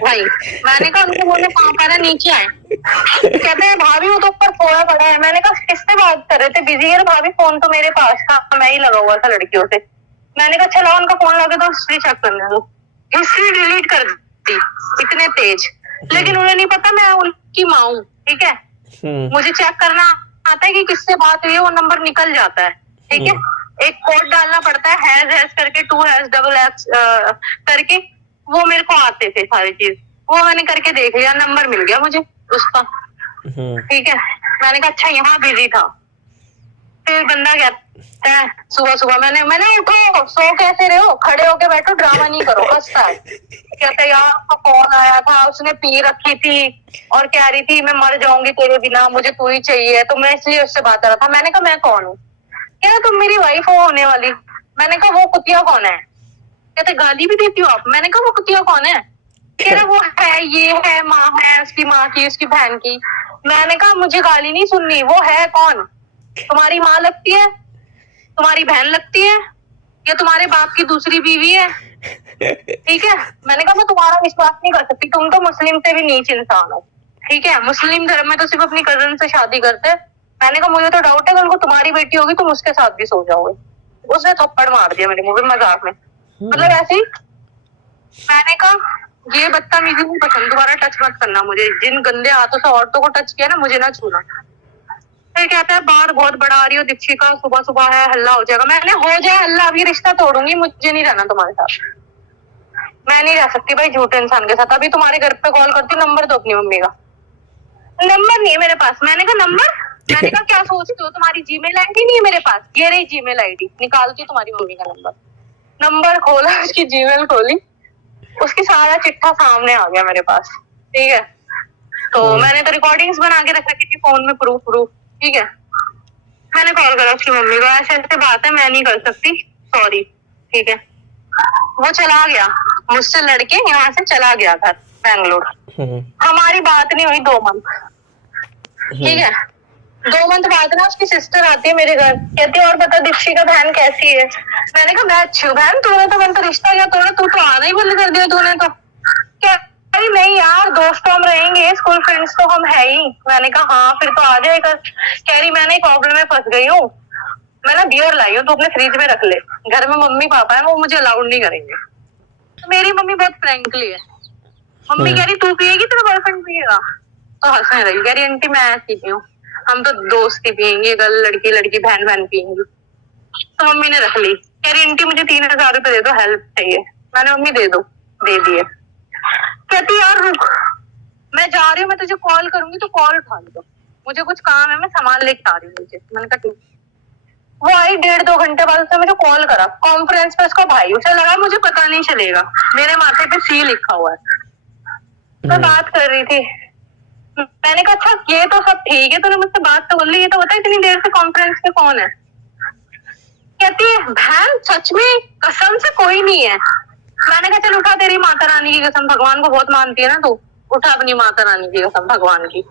भाई, मैंने कहा उनको बोलो कहाँ पर है, नीचे आए, कहते हैं भाभी वो तो ऊपर सोया पड़ा है। मैंने कहा किससे बात कर रहे थे, बिजी है भाभी, फोन तो मेरे पास था, मैं ही लगा हुआ था लड़कियों से। मैंने कहा चलो उनका फोन लगे तो हिस्ट्री चेक करने दो, हिस्ट्री डिलीट कर दी, इतने तेज, लेकिन उन्हें नहीं पता मैं उनकी माँ हूँ, ठीक है, मुझे चेक करना आता है कि किससे बात हुई है, वो नंबर निकल जाता है, ठीक है, एक कोड डालना पड़ता है, हैज करके, 2H करके, वो मेरे को आते थे सारी चीज, वो मैंने करके देख लिया, नंबर मिल गया मुझे उसका, ठीक है, मैंने कहा अच्छा यहाँ बिजी था। फिर बंदा कहता है सुबह मैंने उठो, सो कैसे रहे हो, खड़े होके बैठो, ड्रामा नहीं करो, हंसता है, कहता है यार आपका फोन आया था, उसने पी रखी थी और कह रही थी मैं मर जाऊंगी तेरे बिना, मुझे तू ही चाहिए, तो मैं इसलिए उससे बात कर रहा था। मैंने कहा मैं कौन हूँ? क्या तुम मेरी वाइफ हो होने वाली? मैंने कहा वो कुतिया कौन है? कहते गाली भी देती हो आप? मैंने कहा वो कुतिया कौन है? कह रहा वो है, ये है, माँ है, उसकी माँ की, उसकी बहन की। मैंने कहा मुझे गाली नहीं सुननी, वो है कौन? तुम्हारी माँ लगती है, तुम्हारी बहन लगती है, या तुम्हारे बाप की दूसरी बीवी है? ठीक है, मैंने कहा मैं तुम्हारा विश्वास नहीं कर सकती, तुम तो मुस्लिम से भी नीच इंसान हो, ठीक है, मुस्लिम धर्म में तो सिर्फ अपनी कजन से शादी करते हैं। मैंने कहा मुझे तो डाउट है, कल को तुम्हारी बेटी होगी तुम उसके साथ भी सो जाओगे। उसने थप्पड़ मार दिया मेरे मुंह पे मजाक में, मतलब ऐसे ही। मैंने कहा ये बदतमीजी नहीं पसंद, दोबारा टच मत करना मुझे, जिन गंदे हाथों से औरतों को टच किया ना, मुझे ना छूना। फिर कहता है बाहर बहुत बड़ा आ रही हो दीक्षिका, सुबह सुबह है, हल्ला हो जाएगा। मैंने हो जाए हल्ला, अभी रिश्ता तोड़ूंगी, मुझे नहीं रहना तुम्हारे साथ, मैं नहीं रह सकती भाई झूठे इंसान के साथ। अभी तुम्हारे घर पे कॉल करती हूँ, नंबर दो अपनी मम्मी का। नंबर नहीं है मेरे पास। मैंने कहा नंबर? मैंने कहा क्या सोचते हो, तुम्हारी जीमेल आईडी नहीं है मेरे पास? ये रही जीमेल आईडी, निकालती हूँ तुम्हारी मम्मी का नंबर खोला, उसकी जीमेल खोली, उसकी सारा चिट्ठा सामने आ गया मेरे पास, ठीक है। तो मैंने तो रिकॉर्डिंग्स बना के रख रखी थी फोन में, प्रूफ, ठीक है। मैंने कॉल करा उसकी मम्मी को, ऐसे ऐसे बात है, मैं नहीं कर सकती, सॉरी, ठीक है। वो चला गया मुझसे लड़के, यहाँ से चला गया था बैंगलोर। हमारी बात नहीं हुई 2 मंथ, ठीक है। 2 मंथ बाद ना उसकी सिस्टर आती है मेरे घर, कहती है और बता दीक्षिका बहन कैसी है? मैंने कहा मैं अच्छी हूँ बहन, तूने तो मैंने तो रिश्ता किया, तू तो आना ही बंद कर दिया तूने तो। क्या नहीं यार, दोस्त तो हम रहेंगे, स्कूल फ्रेंड्स तो हम है ही। मैंने कहा हाँ फिर तो आ जाएगा। कह रही मैं नहीं प्रॉब्लम में फंस गई हूँ, मैं ना बियर लाई हूँ, तो अपने फ्रिज में रख ले, घर में मम्मी पापा है, वो मुझे अलाउड नहीं करेंगे। तो मेरी मम्मी बहुत फ्रेंकली है, मम्मी कह रही तू पिएगी, तेरा बॉयफ्रेंड पिएगा? तो हंसने लगी, कह रही आंटी मैं ऐसी हूँ, हम तो दोस्ती पियेंगे, लड़की बहन पियेंगी। तो मम्मी ने रख ली, कह रही आंटी मुझे 3000 रुपए दे दो, हेल्प चाहिए। मैंने मम्मी दे दो, दे दिए। कहती यार रुक, मैं जा रही हूँ, मैं तुझे कॉल करूंगी तो कॉल उठा लो, मुझे कुछ काम है, मैं सामान लेके आ रही हूँ नीचे। मैंने कहा ठीक। वो आई 1.5-2 घंटे बाद उसने मुझे कॉल करा, कॉन्फ्रेंस पे उसका भाई, उसे लगा मुझे पता नहीं चलेगा, मेरे माथे पे सी लिखा हुआ है। तो बात कर रही थी, मैंने कहा अच्छा ये तो सब ठीक है, तूने मुझसे बात तो कर ली, ये तो बता इतनी देर से कॉन्फ्रेंस पे कौन है? कहती है बहन सच में कसम से कोई नहीं है। मैंने कहा चल उठा, तेरी माता रानी की कसम, भगवान को बहुत मानती है ना तू, उठा अपनी माता रानी की कसम, भगवान की।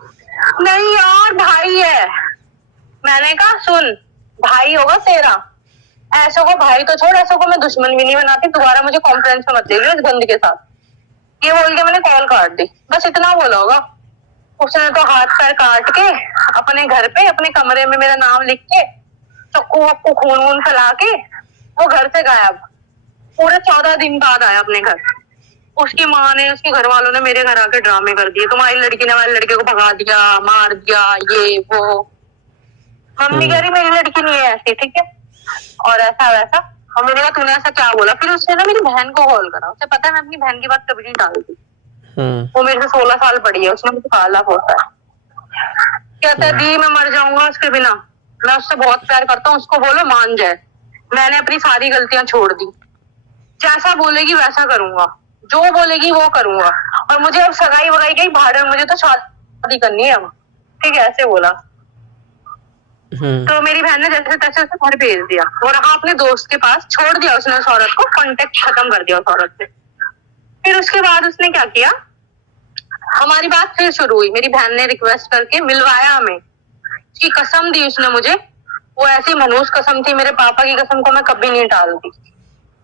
नहीं यार भाई है। मैंने कहा सुन, भाई होगा तेरा, ऐसों को भाई तो छोड़, ऐसों को मैं दुश्मन भी नहीं बनाती, दोबारा मुझे कॉन्फ्रेंस में मत ले इस गंद के साथ। ये बोल के मैंने कॉल काट दी, बस इतना बोला होगा। उसने तो हाथ पैर काट के अपने घर पे अपने कमरे में मेरा नाम लिख के चक्कू वक्कू खून वून फैला के वो घर से गायब। पूरे 14 दिन बाद आया अपने घर। उसकी माँ ने, उसके घर वालों ने मेरे घर आके ड्रामे कर दिए, तुम्हारी लड़की ने हमारे लड़के को भगा दिया, मार दिया, ये वो। मम्मी कह रही मेरी लड़की नहीं है ऐसी, ठीक है, और ऐसा वैसा। और मैंने कहा तूने ऐसा क्या बोला? फिर उसने ना मेरी बहन को कॉल करा, उसे पता है मैं अपनी बहन की बात कभी नहीं टालती। वो मेरे से 16 साल बड़ी है, उसने मुझे काला होता है। कहता है दी मैं मर जाऊंगा उसके बिना, मैं उससे बहुत प्यार करता हूँ, उसको बोलो मान जाए। मैंने अपनी सारी गलतियां छोड़ दी, जैसा बोलेगी वैसा करूंगा, जो बोलेगी वो करूंगा, और मुझे अब सगाई वगाई की भाड़ में, मुझे तो शादी करनी है अब, ठीक है, ऐसे बोला। तो मेरी बहन ने जैसे तैसे उसे घर भेज दिया और रहा अपने दोस्त के पास, छोड़ दिया उसने उस औरत को, कांटेक्ट खत्म कर दिया उस औरत से। फिर उसके बाद उसने क्या किया, हमारी बात फिर शुरू हुई, मेरी बहन ने रिक्वेस्ट करके मिलवाया हमें, उसकी कसम दी उसने मुझे, वो ऐसी मनहूस कसम थी, मेरे पापा की कसम को मैं कभी नहीं टालती।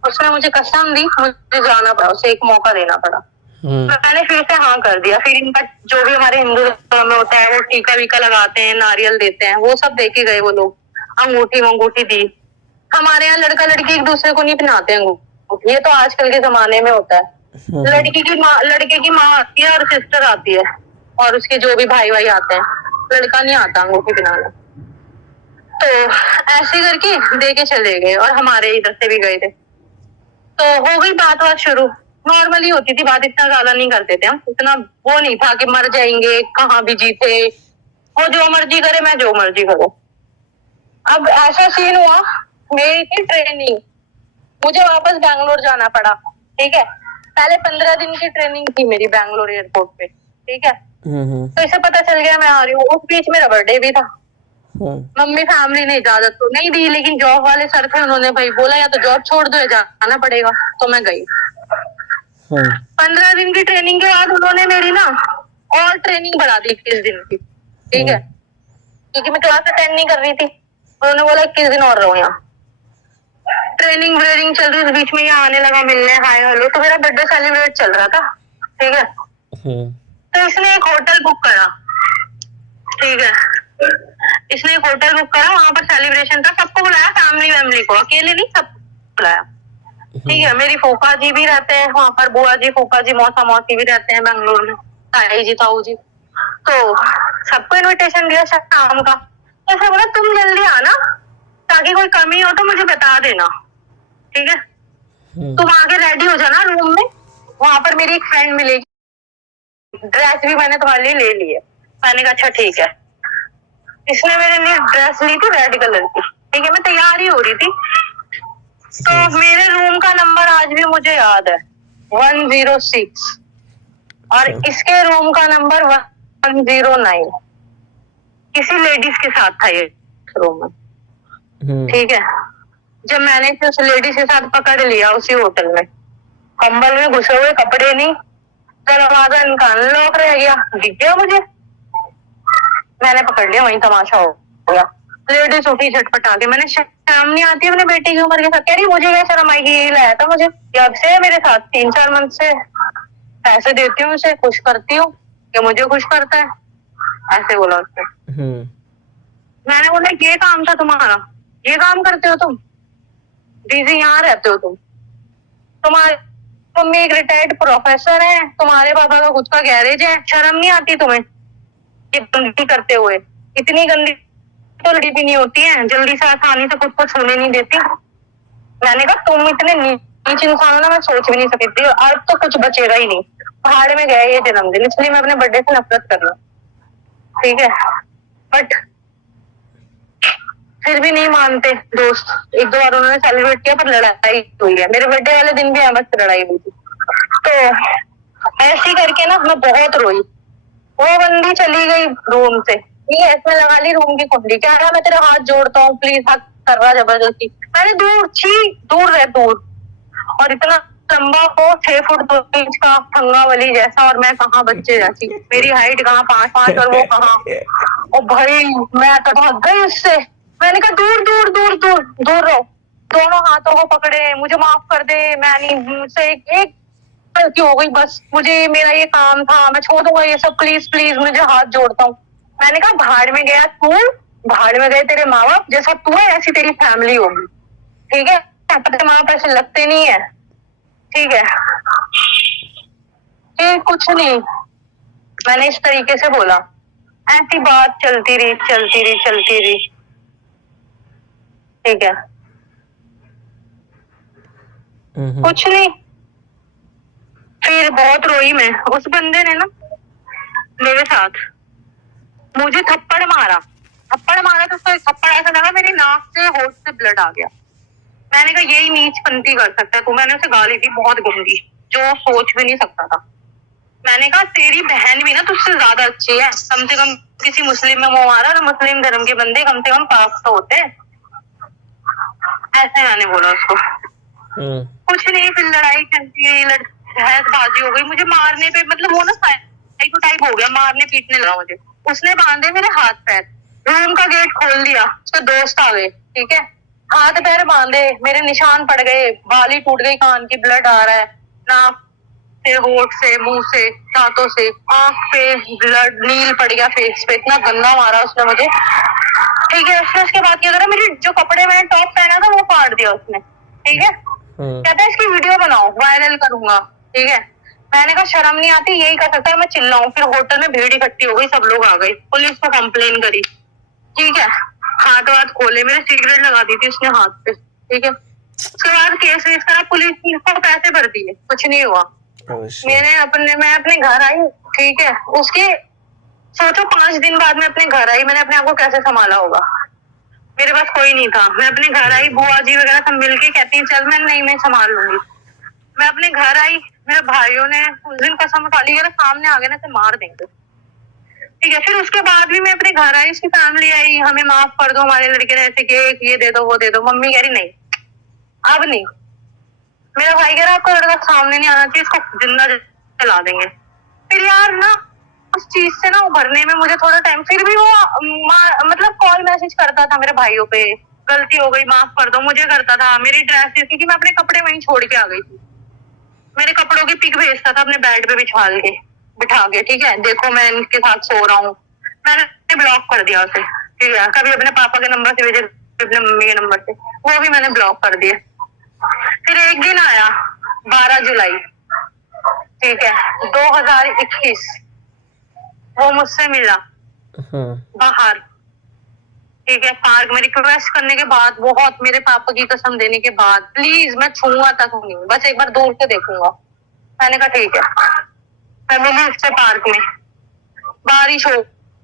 उसने मुझे कसम दी, मुझे जाना पड़ा, उसे एक मौका देना पड़ा। मैंने फिर से हाँ कर दिया। फिर इनका जो भी हमारे हिंदू धर्म में होता है, वो टीका वीका लगाते हैं, नारियल देते हैं, वो सब देके गए वो लोग, अंगूठी वंगूठी दी। हमारे यहाँ लड़का लड़की एक दूसरे को नहीं पहनाते अंगूठी, ये तो आजकल के जमाने में होता है। लड़की की माँ, लड़के की माँ आती है और सिस्टर आती है, और उसके जो भी भाई भाई आते हैं, लड़का नहीं आता अंगूठी पहनाना। तो ऐसे करके दे के चले गए, और हमारे इधर से भी गए थे। तो हो गई बात शुरू, नॉर्मली होती थी बात, इतना ज्यादा नहीं करते थे हम, इतना वो नहीं था कि मर जाएंगे, कहाँ भी जीते, वो जो मर्जी करे, मैं जो मर्जी करूं। अब ऐसा सीन हुआ, मेरी थी ट्रेनिंग, मुझे वापस बैंगलोर जाना पड़ा, ठीक है। पहले 15 दिन की ट्रेनिंग थी मेरी बैंगलोर एयरपोर्ट पे, ठीक है। तो इसे पता चल गया मैं आ रही हूँ, उस बीच मेरा बर्थडे भी था। मम्मी फैमिली ने इजाजत तो नहीं दी, लेकिन जॉब वाले सर थे, उन्होंने भाई बोला या तो जॉब छोड़ दो या जाना पड़ेगा, तो मैं गई। 15 दिन की ट्रेनिंग के बाद उन्होंने मेरी ना और ट्रेनिंग बढ़ा दी 21 दिन की, ठीक है, क्योंकि मैं क्लास अटेंड नहीं कर रही थी। उन्होंने बोला 21 दिन और रहो यहाँ। ट्रेनिंग व्रेनिंग चल रही, उस बीच में यहाँ आने लगा मिलने, हाय हेलो। तो मेरा बर्थडे सेलिब्रेट चल रहा था, ठीक है। तो इसने एक होटल बुक करा, ठीक है, इसने एक होटल बुक करा, वहां पर सेलिब्रेशन था, सबको बुलाया, फैमिली वैमिली को, अकेले नहीं, सब बुलाया, ठीक है। मेरी फूफा जी भी रहते हैं वहां पर, बुआ जी, फूफा जी, मौसा मौसी भी रहते हैं बेंगलोर में, ताई जी, ताऊ जी। तो सबको इनविटेशन दिया शाम का। ऐसा बोला तुम जल्दी आना, ताकि कोई कमी हो तो मुझे बता देना, ठीक है। तुम आगे रेडी हो जाना रूम में, वहां पर मेरी एक फ्रेंड मिलेगी, ड्रेस भी मैंने तुम्हारे लिए ले ली है। मैंने कहा अच्छा ठीक है। इसने मेरे लिए ड्रेस ली थी रेड कलर की, ठीक है, मैं तैयार ही हो रही थी। तो मेरे रूम का नंबर आज भी मुझे याद है, 106, और इसके रूम का नंबर 109। किसी लेडीज के साथ था ये रूम में, ठीक है। जब मैंने उस लेडीज के साथ पकड़ लिया उसी होटल में, कंबल में घुसे हुए, कपड़े नहीं, दरवाजा इनका अनलॉक रह गया, दिख गया मुझे, मैंने पकड़ लिया, वहीं तमाशा हो गया। लेडीज उठी झटपटा के, मैंने शर्म नहीं आती अपने बेटे की उम्र के साथ? कह रही मुझे क्या शर्म आएगी, यही लाया था मुझे, जब से मेरे साथ 3-4 मंथ से पैसे देती हूँ उसे, खुश करती हूँ, ये मुझे खुश करता है, ऐसे बोला उसने। मैंने बोला ये काम था तुम्हारा, ये काम करते हो तुम, डीजी यहाँ रहते हो तुम्हारे मम्मी एक रिटायर्ड प्रोफेसर है, तुम्हारे पापा का खुद का गैरेज है, शर्म नहीं आती तुम्हें ये गंदी करते हुए? इतनी गंदी तो लड़ी भी नहीं होती है, जल्दी से आसानी से खुद को छूने नहीं देती। मैंने कहा तुम इतने नीच इंसान हो ना, मैं सोच भी नहीं सकती थी, अब तो कुछ बचेगा ही नहीं। पहाड़ में गया ये जन्मदिन, इसलिए मैं अपने बर्थडे से नफरत कर रहा हूँ, ठीक है। बट फिर भी नहीं मानते दोस्त, एक दो बार उन्होंने सेलिब्रेट किया, पर लड़ाई हुई है। मेरे बर्थडे वाले दिन भी बस लड़ाई हुई थी। तो ऐसी करके ना मैं बहुत रोई। वो बंदी चली गई रूम से, ठीक है, इसमें लगा ली रूम की कुंडी, क्या रहा मैं तेरा हाथ जोड़ता हूँ प्लीज, हाथ कर रहा जबरदस्ती। मैंने दूर छी, दूर रह दूर, और इतना लंबा हो 6 फुट 2 इंच का फंगा वाली जैसा, और मैं कहाँ बच्चे जैसी, मेरी हाइट कहाँ 5'5" और वो कहाँ। और भाई मैं तो भाग गई उससे। मैंने कहा दूर दूर दूर दूर दूर रहो। दोनों हाथों को पकड़े, मुझे माफ कर दे, मैं नहीं, मुझसे एक गलती हो गई बस, मुझे मेरा ये काम था, मैं छोड़ दूंगा ये सब, प्लीज प्लीज मुझे हाथ जोड़ता हूँ। मैंने कहा भाड़ में गया तू, भाड़ में गए तेरे माँ बाप, जैसा तू है ऐसी तेरी फैमिली होगी, ठीक है। तेरे माँ बाप ऐसे लगते नहीं है, ठीक है। ये कुछ नहीं, मैंने इस तरीके से बोला। ऐसी बात चलती रही चलती रही चलती रही, ठीक है। कुछ नहीं, फिर बहुत रोई मैं। उस बंदे ने ना मेरे साथ मुझे थप्पड़ मारा तो उसका थप्पड़ ऐसा लगा मेरी नाक से होठ से ब्लड आ गया। मैंने कहा यही नीचपंती कर सकता है तू। मैंने उसे गाली दी बहुत गंदी, जो सोच भी नहीं सकता था। मैंने कहा तेरी बहन भी ना तुझसे ज्यादा अच्छी है, कम से कम किसी मुस्लिम में मुंह मारा ना, मुस्लिम धर्म के बंदे कम से कम पाक तो होते। ऐसे मैंने बोला उसको। कुछ नहीं, फिर लड़ाई चलती गई, बहसबाजी हो गई। मुझे मारने पे मतलब वो ना साइको टाइप हो गया, मारने पीटने लगा मुझे। उसने बांधे मेरे हाथ पैर, रूम का गेट खोल दिया, उसके दोस्त आ गए, ठीक है। हाथ पैर बांधे, मेरे निशान पड़ गए, बाली टूट गई कान की, ब्लड आ रहा है नाक से, होठ से, मुंह से, दांतों से, आंख पे ब्लड, नील पड़ गया फेस पे, इतना गंदा मारा उसने मुझे, ठीक है। उसके बाद क्या करा, मेरी जो कपड़े मैंने टॉप पहना था वो फाड़ दिया उसने, ठीक है। कहता है इसकी वीडियो बनाओ, वायरल करूंगा, ठीक है। मैंने कहा शर्म नहीं आती, यही कर सकता है मैं चिल्लाऊं। फिर होटल में भीड़ इकट्ठी हो गई, सब लोग आ गए, पुलिस को कंप्लेन करी, ठीक है। हाथ वाथ खोले, मेरे सिगरेट लगा दी थी उसने हाथ पे, ठीक है। उसके बाद केस वेस करा, पुलिस को पैसे भर दिए, कुछ नहीं हुआ। मैं अपने घर आई, ठीक है। उसके सोचो 5 दिन बाद मैं अपने घर आई, मैंने अपने आप को कैसे संभाला होगा। मेरे पास कोई नहीं था, मैं अपने घर आई, बुआ जी वगैरह सब मिलके कहती हैं चल, मैं संभाल लूंगी। मैं अपने घर आई, मेरे भाइयों ने उस दिन कसम उठा ली, अगर सामने आ गए ना तो मार देंगे, ठीक है। फिर उसके बाद भी मैं अपने घर आई, उसकी फैमिली आई, हमें माफ कर दो, हमारे लड़के ने ऐसे किए, ये दे दो वो दे दो। मम्मी कह रही नहीं, अब नहीं। मेरा भाई कह रहा आपका लड़का सामने नहीं आना चाहिए, इसको जिंदा जला देंगे। फिर यार ना उस चीज से ना उभरने में मुझे थोड़ा टाइम, फिर भी वो मतलब कॉल मैसेज करता था मेरे भाइयों पे, गलती हो गई माफ कर दो, मुझे करता था। मेरी ड्रेस थी कि मैं अपने कपड़े वहीं छोड़ के आ गई थी, मेरे कपड़ों की पिक भेजता था अपने बेड पे बिठा के, ठीक है। देखो मैं इनके साथ सो रहा हूँ। मैंने ब्लॉक कर दिया उसे, ठीक है। कभी अपने पापा के नंबर से भेजे, अपने मम्मी के नंबर से, वो भी मैंने ब्लॉक कर दिए। फिर एक दिन आया 12 जुलाई, ठीक है, 2021, वो मुझसे मिला बाहर, ठीक है, पार्क में। रिक्वेस्ट करने के बाद, बहुत मेरे पापा की कसम देने के बाद, प्लीज मैं छूंगा तक नहीं, बस एक बार दूर से देखूंगा। मैंने कहा ठीक है। मैं मिली उससे पार्क में, बारिश हो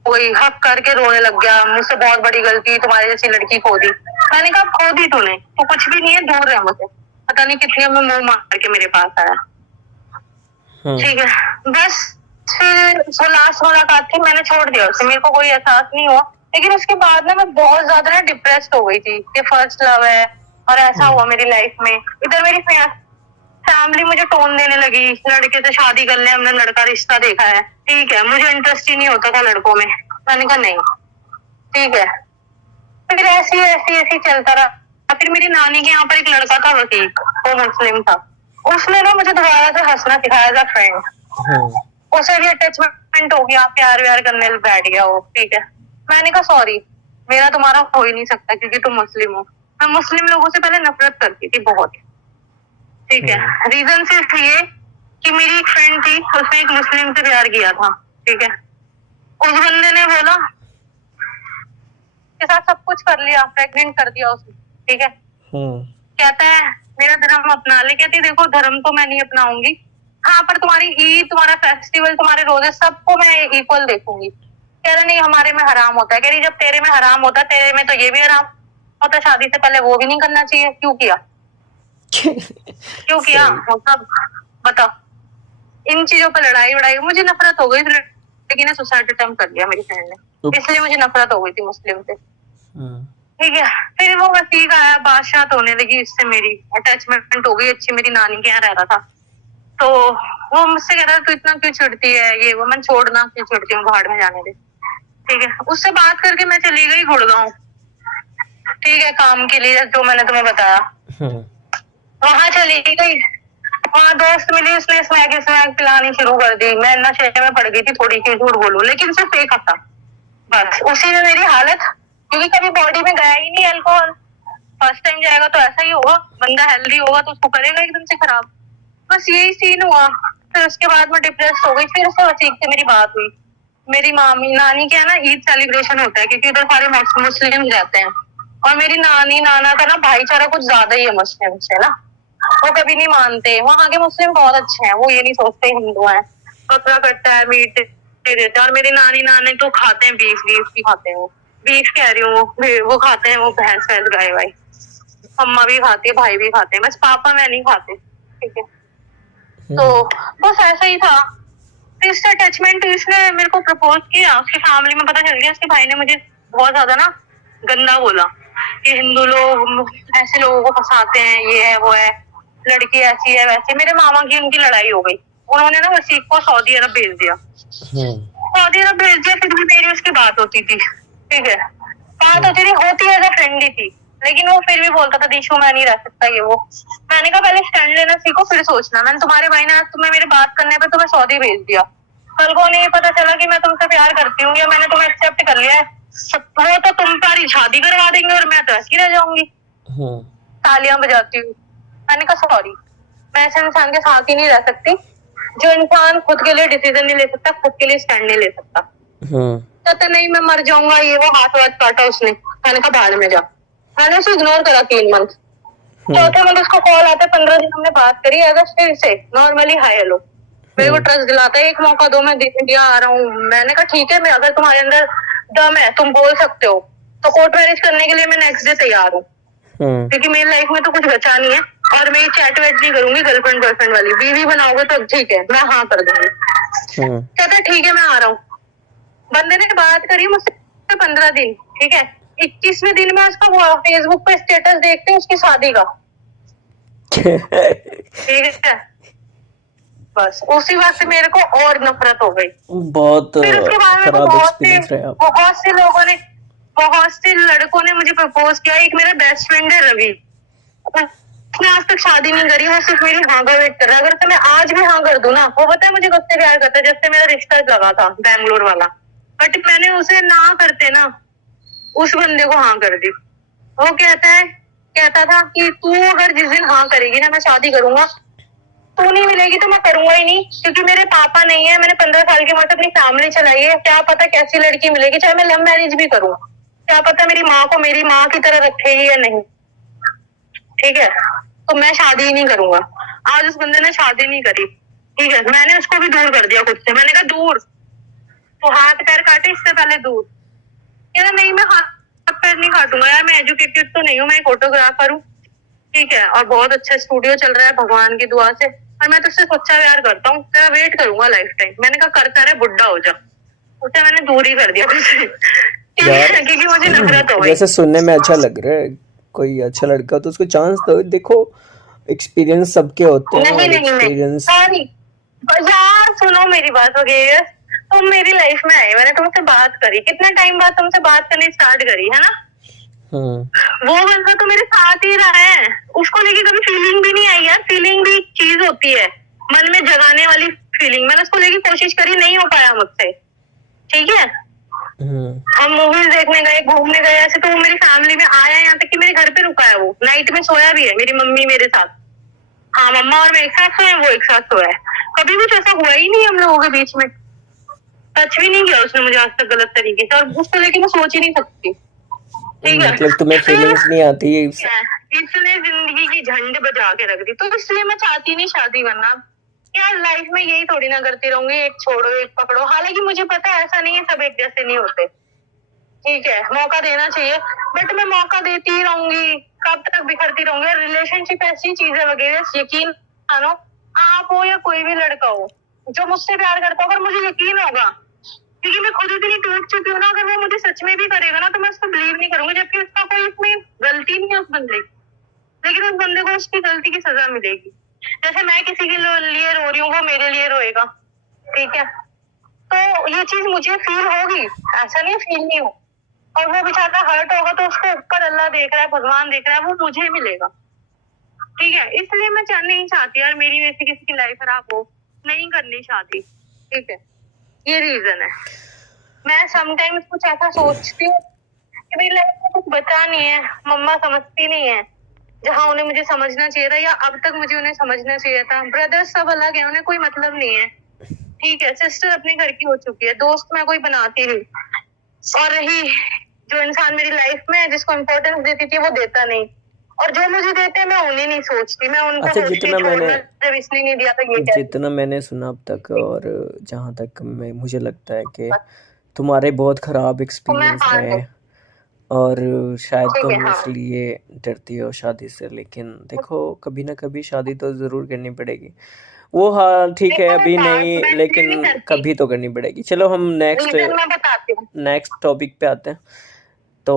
गई, हक करके रोने लग गया, मुझसे बहुत बड़ी गलती, तुम्हारी जैसी लड़की खो दी। मैंने कहा खो दी तूने तो कुछ भी नहीं है, दूर रह मुझे। पता नहीं कितनी में मुंह मार के मेरे पास आया, ठीक है। बस फिर वो लास्ट मुलाकात थी, मैंने छोड़ दिया उसे, मेरे को कोई एहसास नहीं हुआ। लेकिन उसके बाद ना मैं बहुत ज्यादा ना डिप्रेस्ड हो गई थी कि फर्स्ट लव है और ऐसा हुआ मेरी लाइफ में। इधर मेरी फैमिली मुझे टोन देने लगी, लड़के से शादी कर ले, हमने लड़का रिश्ता देखा है, ठीक है। मुझे इंटरेस्ट ही नहीं होता था लड़कों में, मैंने कहा नहीं, ठीक है। फिर ऐसी चलता रहा। फिर मेरी नानी के यहाँ पर एक लड़का था वकील, वो मुस्लिम था। उसने ना मुझे दोबारा से हंसना सिखाया था फ्रेंड, उसे भी अटैचमेंट हो गया, प्यार व्यार करने बैठ गया वो, ठीक है। मैंने कहा सॉरी, मेरा तुम्हारा हो ही नहीं सकता क्योंकि तुम मुस्लिम हो। मैं मुस्लिम लोगों से पहले नफरत करती थी बहुत, ठीक है। रीजन सिर्फ ये कि मेरी एक फ्रेंड थी, उसने एक मुस्लिम से प्यार किया था, ठीक है। उस बंदे ने बोला के साथ सब कुछ कर लिया, प्रेग्नेंट कर दिया उसने, ठीक है। कहता है मेरा धर्म अपना ले। कहती देखो धर्म तो मैं नहीं अपनाऊंगी, हाँ पर तुम्हारी ईद, तुम्हारा फेस्टिवल, तुम्हारे रोजे सबको मैं इक्वल देखूंगी। कह रहा नहीं हमारे में हराम होता है। कह रही जब तेरे में हराम होता है, तेरे में तो ये भी हराम होता, शादी से पहले वो भी नहीं करना चाहिए, क्यों किया क्यों किया मतलब बताओ। इन चीजों पर लड़ाई मुझे नफरत हो गई, लेकिन सुसाइड अटेम्प्ट कर लिया मेरी फ्रेंड ने, इसलिए मुझे नफरत हो गई थी मुस्लिम से। ठीक है। फिर वो वसीक आया, बादशाह होने लगी, इससे मेरी अटैचमेंट हो गई अच्छी, मेरी नानी के यहाँ रह रहा था। तो वो मुझसे कह रहा था तू इतना क्यों चिढ़ती है, ये वो। मैं छोड़ना क्यों चिढ़ती हूँ, भाड़ में जाने दे। ठीक है, उससे बात करके मैं चली गई गुड़गांव, ठीक है, काम के लिए, जो मैंने तुम्हें बताया। वहां चली गई, वहाँ दोस्त मिली, उसने स्मैक स्मैक पिलानी शुरू कर दी। मैं नशे में पड़ गई थी थोड़ी सी, झूठ बोलूं, लेकिन सिर्फ एक हफ्ता बस। उसी में मेरी हालत, क्योंकि कभी बॉडी में गया ही नहीं अल्कोहल, फर्स्ट टाइम जाएगा तो ऐसा ही होगा। बंदा हेल्दी होगा तो उसको करेगा एकदम से खराब। बस यही सीन हुआ। फिर उसके बाद मैं डिप्रेस हो गई। फिर उससे वसीक से मेरी बात हुई। मेरी मामी नानी के यहाँ ना ईद सेलिब्रेशन होता है, क्योंकि उधर सारे मुस्लिम रहते हैं, और मेरी नानी नाना का ना भाईचारा कुछ ज्यादा ही है मुस्लिम से ना। वो कभी नहीं मानते, वहाँ के मुस्लिम बहुत अच्छे हैं, वो ये नहीं सोचते हिंदू हैं। बकरा कटता है, मीट दे देते हैं। और मेरी नानी नानी तो खाते हैं, बीफ बीफ भी खाते हैं। वो बीफ कह रही हूँ, वो खाते हैं, वो भैंस भैंस गाय वाय। अम्मा भी खाती है, भाई भी खाते हैं, बस पापा मैं नहीं खाते। ठीक है, तो बस ऐसा ही था। इससे अटैचमेंट, इसने मेरे को प्रपोज किया, उसकी फैमिली में पता चल गया, उसके भाई ने मुझे बहुत ज्यादा ना गंदा बोला कि हिंदू लोग ऐसे लोगों को फंसाते हैं, ये है वो है, लड़की ऐसी है वैसी। मेरे मामा की उनकी लड़ाई हो गई, उन्होंने ना वसीक को सऊदी अरब भेज दिया। सऊदी अरब भेज दिया, फिर भी मेरी उसकी बात होती थी। ठीक है, बात होती थी, होती एज अ फ्रेंड ही थी, लेकिन वो फिर भी बोलता था दीशु मैं नहीं रह सकता ये वो। मैंने कहा पहले स्टैंड लेना सीखो, फिर सोचना। मैंने तुम्हारे भाई ने आज तुम्हें मेरी बात करने पे तुम्हें सऊदी भेज दिया, कल को नहीं पता चला कि मैं तुमसे प्यार करती हूँ या मैंने तुम्हें एक्सेप्ट कर लिया है, वो तो तुम सारी शादी करवा देंगे और मैं तो ऐसी रह जाऊंगी तालियां बजाती हूँ। मैंने कहा सॉरी, मैं ऐसे इंसान के साथ ही नहीं रह सकती जो इंसान खुद के लिए डिसीजन नहीं ले सकता, खुद के लिए स्टैंड नहीं ले सकता। कहता नहीं मैं मर जाऊंगा, ये वो, हाथ वाथ काटा उसने। मैंने कहा बाहर में जा। मैंने उसे इग्नोर करा 3 मंथ। चौथे मंथ उसको कॉल आता है, 15 दिन हमने बात करी, अगस्त फिर से नॉर्मली हाय हेलो। मेरे को ट्रस्ट दिलाता है, एक मौका दो, मैं इंडिया आ रहा हूँ। मैंने कहा ठीक है, मैं अगर तुम्हारे अंदर दम है, तुम बोल सकते हो, तो कोर्ट मैरिज करने के लिए मैं नेक्स्ट डे तैयार हूँ, क्योंकि मेरी लाइफ में तो कुछ बचा नहीं है, और मैं चैट वैट नहीं करूंगी गर्लफ्रेंड बॉयफ्रेंड वाली। बीवी बनाओगे तो ठीक है, मैं हाँ कर दूंगी। कहता ठीक है मैं आ रहा हूँ। बंदे ने बात करी मुझसे 15 दिन, ठीक है, 21वें दिन में उसका फेसबुक पे स्टेटस देखते हैं उसकी शादी का। ठीक है, बस उसी वक्त मेरे को और नफरत हो गई। बहुत फिर उसके बाद में खराब एक्सपीरियंस रहा। बहुत से लड़कों ने मुझे प्रपोज किया। एक मेरा बेस्ट फ्रेंड है रवि, उसने आज तक शादी नहीं करी, वो सिर्फ मेरी हाँ का वेट कर रहा है। अगर तो मैं आज भी हाँ कर दूं ना, वो पता है मुझे कब से प्यार करता है, जब से मेरा रिश्ता लगा था बैंगलोर वाला। बट मैंने उसे ना करते ना उस बंदे को हाँ कर दी। वो कहता था कि तू अगर जिस दिन हाँ करेगी ना, मैं शादी करूंगा, तू नहीं मिलेगी तो मैं करूंगा ही नहीं, क्योंकि मेरे पापा नहीं है, मैंने 15 साल की उम्र से अपनी फैमिली चलाई है, क्या पता कैसी लड़की मिलेगी, चाहे मैं लव मैरिज भी करूँ, क्या पता मेरी माँ को मेरी माँ की तरह रखेगी या नहीं। ठीक है, तो मैं शादी ही नहीं करूंगा। आज उस बंदे ने शादी नहीं करी, ठीक है, मैंने उसको भी दूर कर दिया खुद से। मैंने कहा दूर, तो हाथ पैर काटे, इससे पहले दूर। कहना नहीं मैं हाथ पैर नहीं काटूंगा यार, मैं एजुकेटेड तो नहीं हूँ, मैं फोटोग्राफर हूँ, ठीक है, और बहुत अच्छा स्टूडियो चल रहा है भगवान की दुआ से, और मैं तुझसे सच्चा प्यार करता हूँ, तेरा वेट करूंगा लाइफ टाइम। मैंने कहा करता रहे, बुढ़ा हो जा। उसे मैंने दूर ही कर दिया तुझसे, क्योंकि मुझे नफरत हो गई। वैसे सुनने में अच्छा लग रहा है, कोई अच्छा लड़का तो उसको चांस दो। देखो एक्सपीरियंस सबके होते हैं, नहीं एक्सपीरियंस यार सुनो मेरी बात वगैरह। तुम मेरी लाइफ में आए, मैंने तुमसे बात करी, कितने टाइम बाद तुमसे बात करनी स्टार्ट करी है ना। वो बंदा तो मेरे साथ ही रहा है, उसको लेके कभी फीलिंग भी नहीं आई यार। फीलिंग भी एक चीज होती है, मन में जगाने वाली फीलिंग। मैंने उसको लेके कोशिश करी, नहीं हो पाया मुझसे। ठीक है, हम मूवीज देखने गए, घूमने गए, ऐसे तो वो मेरी फैमिली में आया, यहाँ तक कि मेरे घर पे रुका है, वो नाइट में सोया भी है, मेरी मम्मी मेरे साथ। हाँ, मम्मा और मैं एक साथ सोए, वो एक साथ सोया है। कभी कुछ ऐसा हुआ ही नहीं हम लोगों के बीच में, टच भी नहीं किया उसने मुझे आज तक गलत तरीके से, और उसको लेके मैं सोच ही नहीं सकती। ठीक है, मतलब तुम्हें फीलिंग्स नहीं आती है इसने जिंदगी की झंड बजा के रख दी, तो इसलिए मैं चाहती नहीं शादी करना यार। लाइफ में यही थोड़ी ना करती रहूंगी, एक छोड़ो एक पकड़ो। हालांकि मुझे पता है ऐसा नहीं है, सब एक जैसे नहीं होते, ठीक है, मौका देना चाहिए, बट मैं मौका देती ही रहूंगी, कब तक बिखरती रहूंगी। रिलेशनशिप ऐसी चीज है वगैरह, यकीन मानो, आप हो या कोई भी लड़का हो जो मुझसे प्यार करता हो, अगर मुझे यकीन होगा क्योंकि मैं खुद इतनी टूट चुकी हूँ ना, अगर वो मुझे सच में भी करेगा ना तो मैं उसको बिलीव नहीं करूंगी, जबकि उसका कोई इसमें गलती नहीं है उस बंदे की, लेकिन उस बंदे को उसकी गलती की सजा मिलेगी। जैसे मैं किसी के लिए रो रही हूँ, वो मेरे लिए रोएगा, ठीक है, तो ये चीज मुझे फील होगी, ऐसा नहीं फील नहीं हो, और वो बेचारा हर्ट होगा तो उसको ऊपर अल्लाह देख रहा है, भगवान देख रहा है, वो मुझे मिलेगा, ठीक है। इसलिए मैं नहीं चाहती यार मेरी वजह से किसी की लाइफ खराब हो, नहीं करनी चाहती, ठीक है, ये रीजन है। मैं समटाइम्स कुछ ऐसा सोचती हूँ कि मेरी लाइफ में कुछ बचा नहीं है, मम्मा समझती नहीं है जहाँ उन्हें मुझे समझना चाहिए था, या अब तक मुझे उन्हें समझना चाहिए था। ब्रदर्स सब अलग है, उन्हें कोई मतलब नहीं है, ठीक है। सिस्टर अपने घर की हो चुकी है, दोस्त मैं कोई बनाती नहीं, और रही जो इंसान मेरी लाइफ में है, जिसको इम्पोर्टेंस देती थी, वो देता नहीं, और जो मुझे देते हैं मैं उन्हें नहीं सोचती, मैं उनको अच्छा, सोचती छोड़ना, जब इसने नहीं दिया तो ये क्या। जितना मैंने सुना अब तक, और जहाँ तक मुझे लगता है कि तुम्हारे बहुत ख़राब तो मैं एक्सपीरियंस हाँ रहे हैं, और शायद ठीक है, तुम हाँ इसलिए डरती हो शादी से। लेकिन देखो, कभी ना कभी शादी तो ज़रूर करनी पड़ेगी। वो हाँ ठीक है, देखो मैं अभी बात नहीं, मैं इसलिए नहीं लेकिन करती, कभी तो करनी पड़ेगी। चलो हम रीजन मैं बताती हूँ। नेक्स्ट टॉपिक पे आते हैं। तो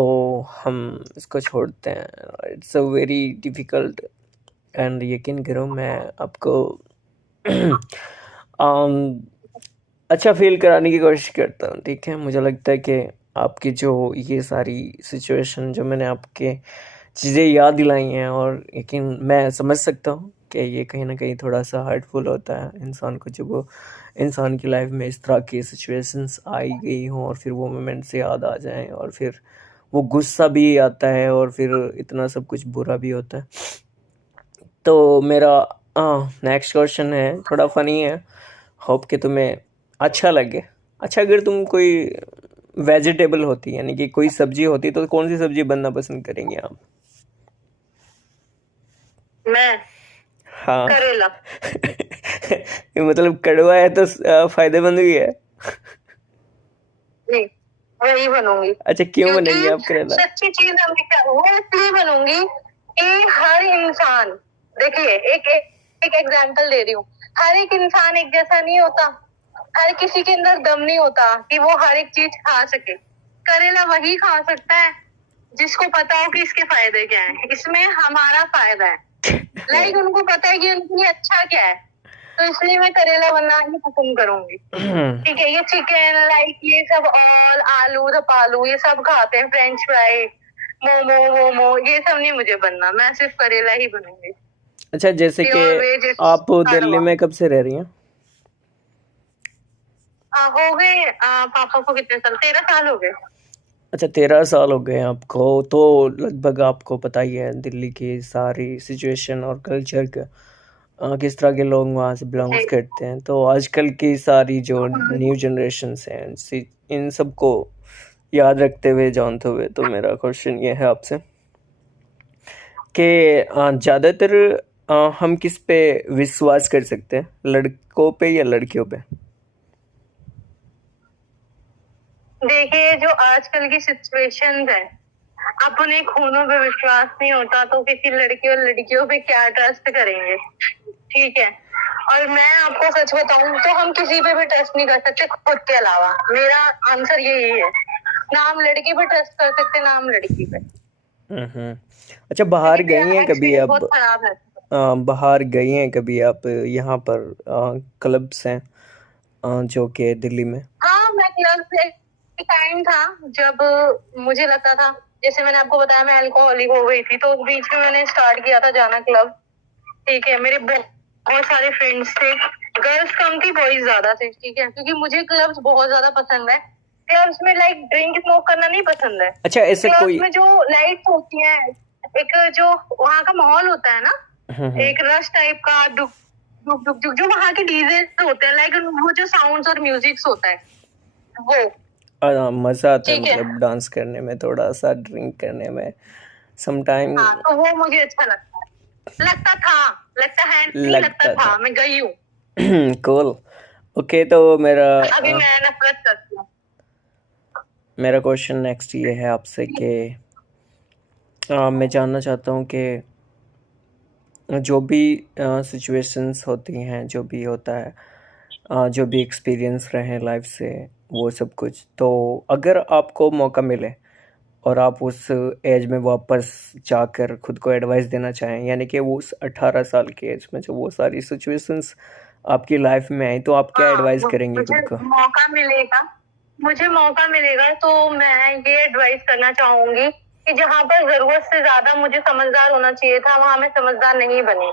हम इसको छोड़ते हैं। It's a very difficult, and यकीन करो मैं आपको अच्छा फील कराने की कोशिश करता हूँ, ठीक है। मुझे लगता है कि आपकी जो ये सारी सिचुएशन जो मैंने आपके चीज़ें याद दिलाई हैं, और यकीन मैं समझ सकता हूँ कि ये कहीं ना कहीं थोड़ा सा हर्टफुल होता है इंसान को, जब वो इंसान की लाइफ में इस तरह की सिचुएशंस आई गई हों और फिर वो मोमेंट से याद आ जाएं, और फिर वो गुस्सा भी आता है, और फिर इतना सब कुछ बुरा भी होता है। तो मेरा नेक्स्ट क्वेश्चन है, थोड़ा फनी है, होप कि तुम्हें अच्छा लगे। अच्छा, अगर तुम कोई वेजिटेबल होती, यानी कि कोई सब्जी होती, तो कौन सी सब्जी बनना पसंद करेंगे आप? मैं हाँ। करेला। ये मतलब कड़वा है तो फायदेमंद भी है। नहीं, वही बनूंगी, अच्छा, क्यों बनेंगे क्योंकि आप करेला? सच्ची चीज हमेशा वो इसलिए बनूंगी कि हर इंसान, देखिए एक एग्जांपल दे रही हूँ, हर एक इंसान एक जैसा नहीं होता, हर किसी के अंदर दम नहीं होता कि वो हर एक चीज खा सके। करेला वही खा सकता है जिसको पता हो कि इसके फायदे क्या है, इसमें हमारा फायदा है, लाइक उनको पता है कि उनके लिए अच्छा क्या है, तो इसलिए मैं करेला बनना ही पसंद करूंगी, ठीक है। ये चिकन लाइक ये सब ऑल आलू धपालू ये सब खाते हैं, फ्रेंच फ्राई मोमो वोमो ये सब नहीं मुझे बनना, मैं सिर्फ करेला ही बनूंगी। अच्छा, जैसे कि प्योर वेज आप दिल्ली में कब से रह रही हैं? हो गए पापा को कितने साल, 13 साल हो गए। अच्छा, 13 साल हो गए आपको, तो लगभग आपको पता ही है दिल्ली की सारी सिचुएशन और कल्चर का, किस तरह के लोग वहाँ से बिलोंग्स करते हैं। तो आजकल की सारी जो न्यू जनरेशन्स हैं, इन सब को याद रखते हुए, जानते हुए, तो मेरा क्वेश्चन ये है आपसे कि ज़्यादातर हम किस पे विश्वास कर सकते हैं, लड़कों पे या लड़कियों पे? देखिए जो आजकल की सिचुएशंस है, अपने खूनों पे विश्वास नहीं होता तो किसी लड़की और लड़कियों पे क्या ट्रस्ट करेंगे, ठीक है। और मैं आपको सच बताऊं तो हम किसी पे भी ट्रस्ट नहीं कर सकते खुद के अलावा, मेरा आंसर यही है, ना हम लड़की पे ट्रस्ट कर सकते ना हम लड़की पे। अच्छा, बाहर गई हैं कभी एक्सपीरियंस आप? बहुत खराब है। बाहर गई हैं कभी आप? यहाँ पर क्लब्स हैं जो कि दिल्ली में। हाँ मैं क्लब से टाइम था जब मुझे लगता था, जैसे मैंने आपको बताया मैं अल्कोहलिक हो गई थी, तो उस बीच में मैंने स्टार्ट किया था जाना क्लब, ठीक है। मेरे बहुत सारे फ्रेंड्स थे, गर्ल्स कम थी बॉयज ज्यादा थे, ठीक है, क्योंकि मुझे क्लब्स बहुत ज्यादा पसंद है। क्लब्स में लाइक ड्रिंक स्मोक करना नहीं पसंद है। अच्छा, ऐसे क्लब्स कोई में जो लाइट्स होती हैं, एक जो वहाँ का माहौल होता है ना, एक रश टाइप का, डुक डुक डुक डुक, जो वहाँ के डीजे होते हैं, लाइक वो जो साउंड्स और म्यूजिक्स होता है वो, मज़ा आता है, ठीक है। मतलब डांस करने में, थोड़ा सा ड्रिंक करने में समटाइम। हाँ तो वो मुझे अच्छा लगता है, लगता था, लगता है नहीं, लगता था, मैं गई हूँ। कूल। ओके, तो अभी मैं नफरत करती हूँ। मेरा क्वेश्चन नेक्स्ट ये है आपसे कि मैं जानना चाहता हूँ कि जो भी सिचुएशंस होती हैं, जो भी होता है, जो भी एक्सपीरियंस रहे लाइफ से, वो सब कुछ। तो अगर आपको मौका मिले और आप उस एज में वापस जाकर खुद को एडवाइस देना चाहें, यानी कि वो उस 18 साल की एज में जब वो सारी सिचुएशंस आपकी लाइफ में आई, तो आप क्या हाँ, एडवाइस करेंगे मुझे खुद को? मौका मिलेगा तो मैं ये एडवाइस करना चाहूंगी कि जहाँ पर जरूरत से ज्यादा मुझे समझदार होना चाहिए था, वहां मैं समझदार नहीं बनी,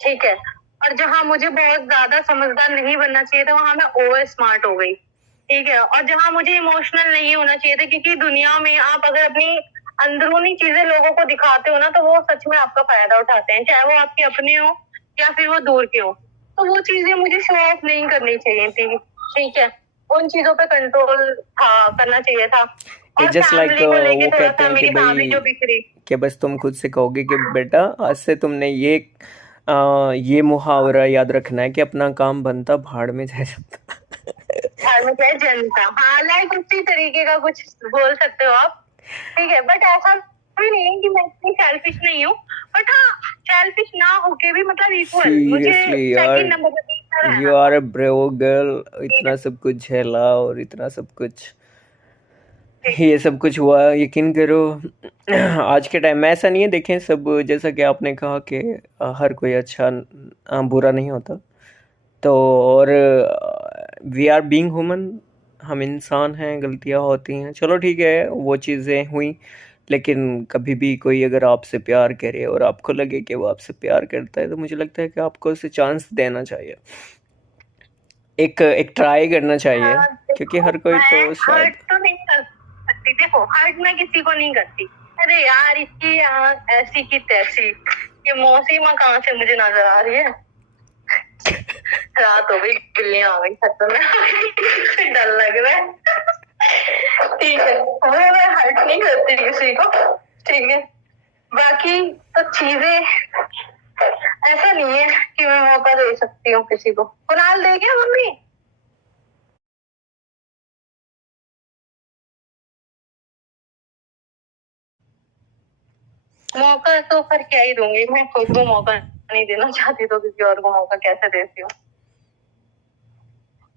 ठीक है। और जहाँ मुझे बहुत ज्यादा समझदार नहीं बनना चाहिए था, वहां मैं ओवर स्मार्ट हो गई, ठीक है। और जहाँ मुझे इमोशनल नहीं होना चाहिए था, क्योंकि दुनिया में आप अगर अपनी अंदरूनी चीजें लोगों को दिखाते हो ना, तो वो सच में आपका फायदा उठाते हैं, चाहे वो आपके अपने हो या फिर वो दूर के हो। तो वो चीजें मुझे शो ऑफ नहीं करनी चाहिए थी, ठीक है। उन चीजों पे कंट्रोल करना चाहिए था। और जस्ट लाइक फैमिली को लेके वो थोड़ा कहते सा हैं कि मेरी फैमिली भाई, जो बिखरी। कि बस तुम खुद से कहोगे कि बेटा आज से तुमने ये मुहावरा याद रखना है कि अपना काम बनता भाड़ में जाए जाता। भाड़ में जाए जनता, हाँ, लाइक उसी तरीके का कुछ बोल सकते हो आप, ठीक है। बट ऐसा भी नहीं है कि मैं इतनी सेल्फिश नहीं हूँ, बट हाँ, सेल्फिश ना होके भी मतलब इक्वल मुझे सीरियसली यार, सेकंड नंबर पे यू रहना आर था, अ ब्रेव गर्ल, ठीक इतना है। सब कुछ झेला और इतना सब कुछ, ये सब कुछ हुआ, यकीन करो। आज के टाइम में ऐसा नहीं है, देखें सब, जैसा कि आपने कहा कि हर कोई अच्छा बुरा नहीं होता। तो और वी आर बीइंग ह्यूमन, हम इंसान हैं, गलतियां होती हैं, चलो ठीक है, वो चीज़ें हुई। लेकिन कभी भी कोई अगर आपसे प्यार करे और आपको लगे कि वो आपसे प्यार करता है, तो मुझे लगता है कि आपको उसे चांस देना चाहिए, एक एक ट्राई करना चाहिए, क्योंकि देखो हर कोई मैं तो हर्ट शायद। तो नहीं कर सकती, देखो हर्ट मैं किसी को नहीं करती। अरे यार, इसकी ऐसी की तैसी, ये मौसी माँ कहाँ से मुझे नजर आ रही है। रात हो गई, बिल्लियां आ गई छत में, डर लग रहा है, ठीक है। वो मैं हर्ट नहीं करती किसी को, ठीक है। बाकी तो चीजें ऐसा नहीं है कि मैं मौका दे सकती हूँ किसी को। कुणाल दे क्या मम्मी? मौका तो पर क्या ही दूंगी, मैं खुद को मौका नहीं देना चाहती तो किसी और को मौका कैसे देती हूँ।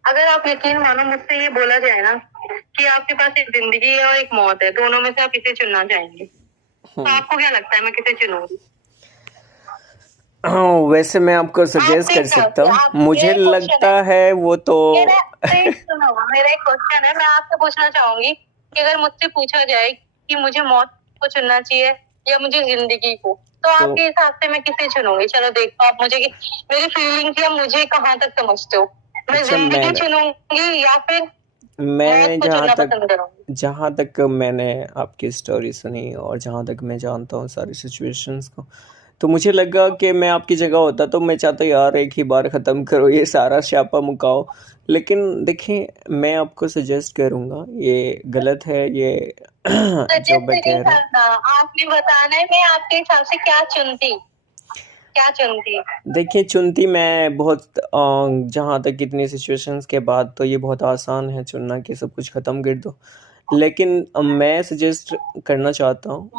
अगर आप यकीन मानो, मुझसे ये बोला जाए ना कि आपके पास एक जिंदगी है और एक मौत है, दोनों में से आप किसे चुनना चाहेंगे, तो आपको क्या लगता है मैं किसे चुनूंगी? हाँ, वैसे मैं आपको सजेस्ट आपके कर हिसाब सकता से हूँ, आप, ये मुझे एक क्वेश्चन है लगता है वो तो। मेरा, सुनो, मेरा एक क्वेश्चन है, मैं आपसे पूछना चाहूंगी कि अगर मुझसे पूछा जाए कि मुझे मौत को चुनना चाहिए या मुझे जिंदगी को, तो तो आपके हिसाब से मैं किसे चुनूंगी? चलो देखो आप मुझे मेरी फीलिंग्स या मुझे कहाँ तक समझते हो। मैं अच्छा, जिंदगी चुनूंगी या फिर मौत मैंने को चुनना पसंद करूंगी? जहाँ तक मैंने आपकी स्टोरी सुनी और जहाँ तक मैं जानता हूँ सारी सिचुएशंस को, तो मुझे लगा कि मैं आपकी जगह होता तो मैं चाहता यार एक ही बार ख़त्म करो ये सारा स्यापा मुकाओ। लेकिन देखिए, मैं आपको सजेस्ट करूँगा, ये गलत है ये जो सजेस्ट मैं नहीं कह रहा हूँ। करना, आपने बताना है मैं आपके हिसाब से क्या चुनती। देखिए, चुनती मैं बहुत जहाँ तक इतनी सिचुएशंस के बाद तो ये बहुत आसान है चुनना कि सब कुछ ख़त्म कर दो। लेकिन मैं सजेस्ट करना चाहता हूँ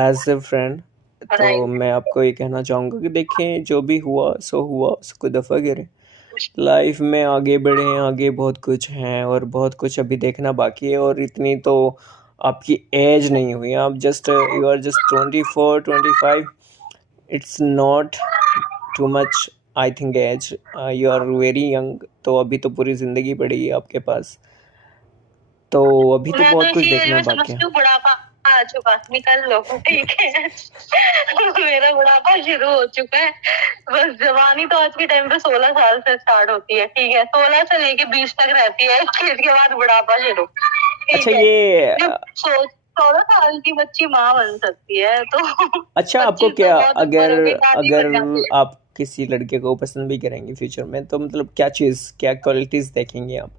एज ए फ्रेंड, तो राइट। मैं आपको ये कहना चाहूँगा कि देखें, जो भी हुआ हुआ, उसको दफ़ा करें, लाइफ में आगे बढ़ें, आगे बहुत कुछ हैं और बहुत कुछ अभी देखना बाकी है, और इतनी तो आपकी एज नहीं हुई, आप just you are just 24 25, it's not too much I think age, you are very young, तो अभी तो पूरी ज़िंदगी पड़ी है आपके पास, तो अभी तो मैं तो बहुत कुछ इसी एज देखना में बाकी है। समझती हूँ बुढ़ापा आ चुका, निकल लो, ठीक है। मेरा बुढ़ापा शुरू हो चुका है। बस जवानी तो आज के टाइम पे 16 साल से स्टार्ट होती है, ठीक है, 16 से लेके 20 तक रहती है, इसके बाद बुढ़ापा शुरू, ठीक अच्छा है। ये जब 16 साल की बच्ची माँ बन सकती है तो अच्छा, आपको 25 तो क्या, बहुत ऊपर अगर होगी, दादी अगर बन जाती है। आप किसी लड़के को पसंद भी करेंगे फ्यूचर में, तो मतलब क्या चीज़, क्या क्वालिटीज़ देखेंगे आप,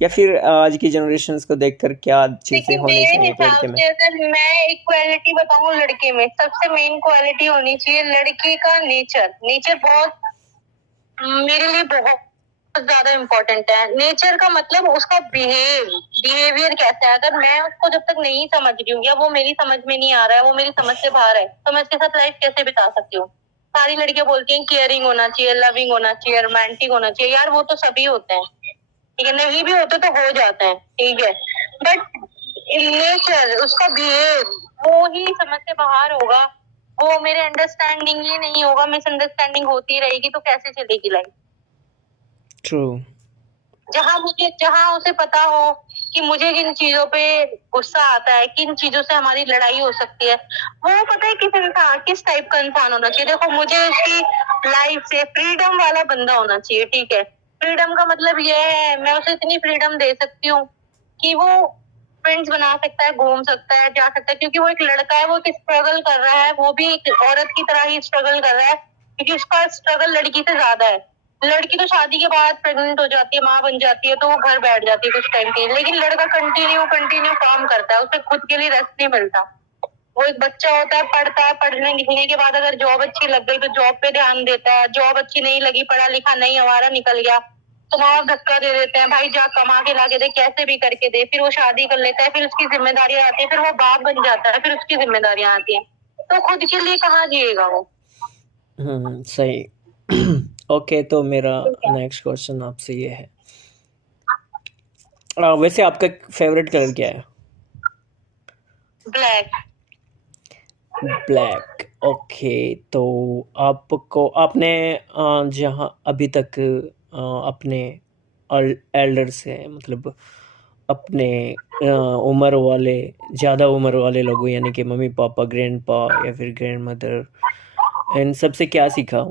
या फिर आज की जनरेशंस को देखकर क्या चीज़ें लेकिन होनी मेरे चाहिए एक लड़के हिसाब में? से अगर मैं एक क्वालिटी बताऊं लड़के में, सबसे मेन क्वालिटी होनी चाहिए लड़की का नेचर। नेचर बहुत मेरे लिए बहुत ज्यादा इम्पोर्टेंट है। नेचर का मतलब उसका बिहेवियर कैसा है। अगर मैं उसको जब तक नहीं समझ रही हूँ या वो मेरी समझ में नहीं आ रहा है, वो मेरी समझ से बाहर है, तो मैं उसके साथ लाइफ कैसे बिता सकती हूँ? सारी लड़कियां बोलती हैं केयरिंग होना चाहिए, लविंग होना चाहिए, रोमांटिक होना चाहिए, यार वो तो सभी होते हैं, ठीक है, नहीं भी होते तो हो जाते हैं, ठीक है, बट नेचर उसका बिहेव वो ही समझ से बाहर होगा, वो मेरे अंडरस्टैंडिंग ही नहीं होगा, मिसअंडरस्टैंडिंग होती रहेगी तो कैसे चलेगी लाइफ। ट्रू। जहाँ उसे पता हो कि मुझे किन चीजों पे गुस्सा आता है, किन चीजों से हमारी लड़ाई हो सकती है, वो पता है किस टाइप का इंसान होना चाहिए। देखो, मुझे उसकी लाइफ से फ्रीडम वाला बंदा होना चाहिए, ठीक है। फ्रीडम का मतलब ये है, मैं उसे इतनी फ्रीडम दे सकती हूँ कि वो फ्रेंड्स बना सकता है, घूम सकता है, जा सकता है, क्योंकि वो एक लड़का है, वो एक स्ट्रगल कर रहा है, वो भी एक औरत की तरह ही स्ट्रगल कर रहा है, क्योंकि उसका स्ट्रगल लड़की से ज्यादा है। लड़की तो शादी के बाद प्रेग्नेंट हो जाती है, माँ बन जाती है, तो वो घर बैठ जाती है कुछ टाइम के लिए, लेकिन लड़का कंटिन्यू काम करता है, उसे खुद के लिए रेस्ट नहीं मिलता। वो एक बच्चा होता है, पढ़ता है, पढ़ने लिखने के बाद अगर जॉब अच्छी लग गई तो जॉब पे ध्यान देता है, जॉब अच्छी नहीं लगी, पढ़ा लिखा नहीं, आवारा निकल गया, तो माँ धक्का दे देते हैं, भाई जा कमा के ला के दे, कैसे भी करके दे, फिर वो शादी कर लेता है, फिर उसकी जिम्मेदारियां आती है, फिर वो बाप बन जाता है, फिर उसकी जिम्मेदारियां आती है, तो खुद के लिए कहाँ जिएगा वो। सही। ओके, तो मेरा नेक्स्ट क्वेश्चन आपसे ये है, वैसे आपका फेवरेट कलर क्या है? ब्लैक। ब्लैक। ओके, तो आपको आपने जहाँ अभी तक अपने एल्डर से, मतलब अपने उम्र वाले, ज़्यादा उम्र वाले लोगों, यानी कि मम्मी पापा, ग्रैंड पा या फिर ग्रैंड मदर, इन सबसे क्या सीखा?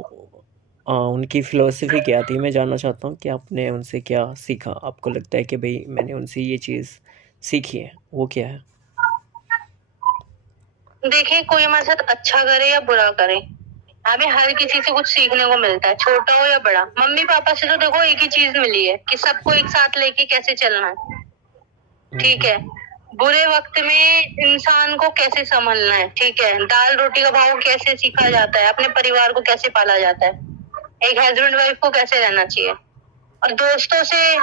उनकी फ़िलॉसफ़ी क्या थी? मैं जानना चाहता हूँ कि आपने उनसे क्या सीखा? आपको लगता है कि भई मैंने उनसे ये चीज़ सीखी है, वो क्या है? देखिए, कोई हमारे साथ अच्छा करे या बुरा करे, हमें हर किसी से कुछ सीखने को मिलता है, छोटा हो या बड़ा। मम्मी पापा से तो देखो एक ही चीज मिली है कि सबको एक साथ लेके कैसे चलना है, ठीक है। बुरे वक्त में इंसान को कैसे संभलना है, ठीक है। दाल रोटी का भाव कैसे सीखा जाता है, अपने परिवार को कैसे पाला जाता है, एक हस्बैंड वाइफ को कैसे रहना चाहिए। और दोस्तों से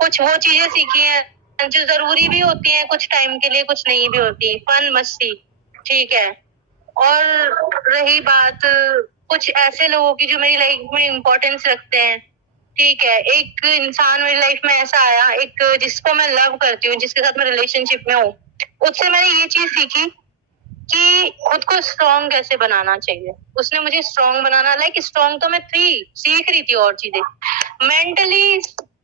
कुछ वो चीजें सीखी हैं जो जरूरी भी होती हैं कुछ टाइम के लिए, कुछ नहीं भी होती, फन मस्ती, ठीक है। और रही बात कुछ ऐसे लोगों की जो मेरी लाइफ में इम्पोर्टेंस रखते हैं, ठीक है। एक इंसान मेरी लाइफ में ऐसा आया, एक जिसको मैं लव करती हूँ, जिसके साथ मैं रिलेशनशिप में हूँ, उससे मैंने ये चीज सीखी कि खुद को स्ट्रॉन्ग कैसे बनाना चाहिए। उसने मुझे स्ट्रॉन्ग बनाना, लाइक स्ट्रॉन्ग तो मैं थी, सीख रही थी और चीजें। मेंटली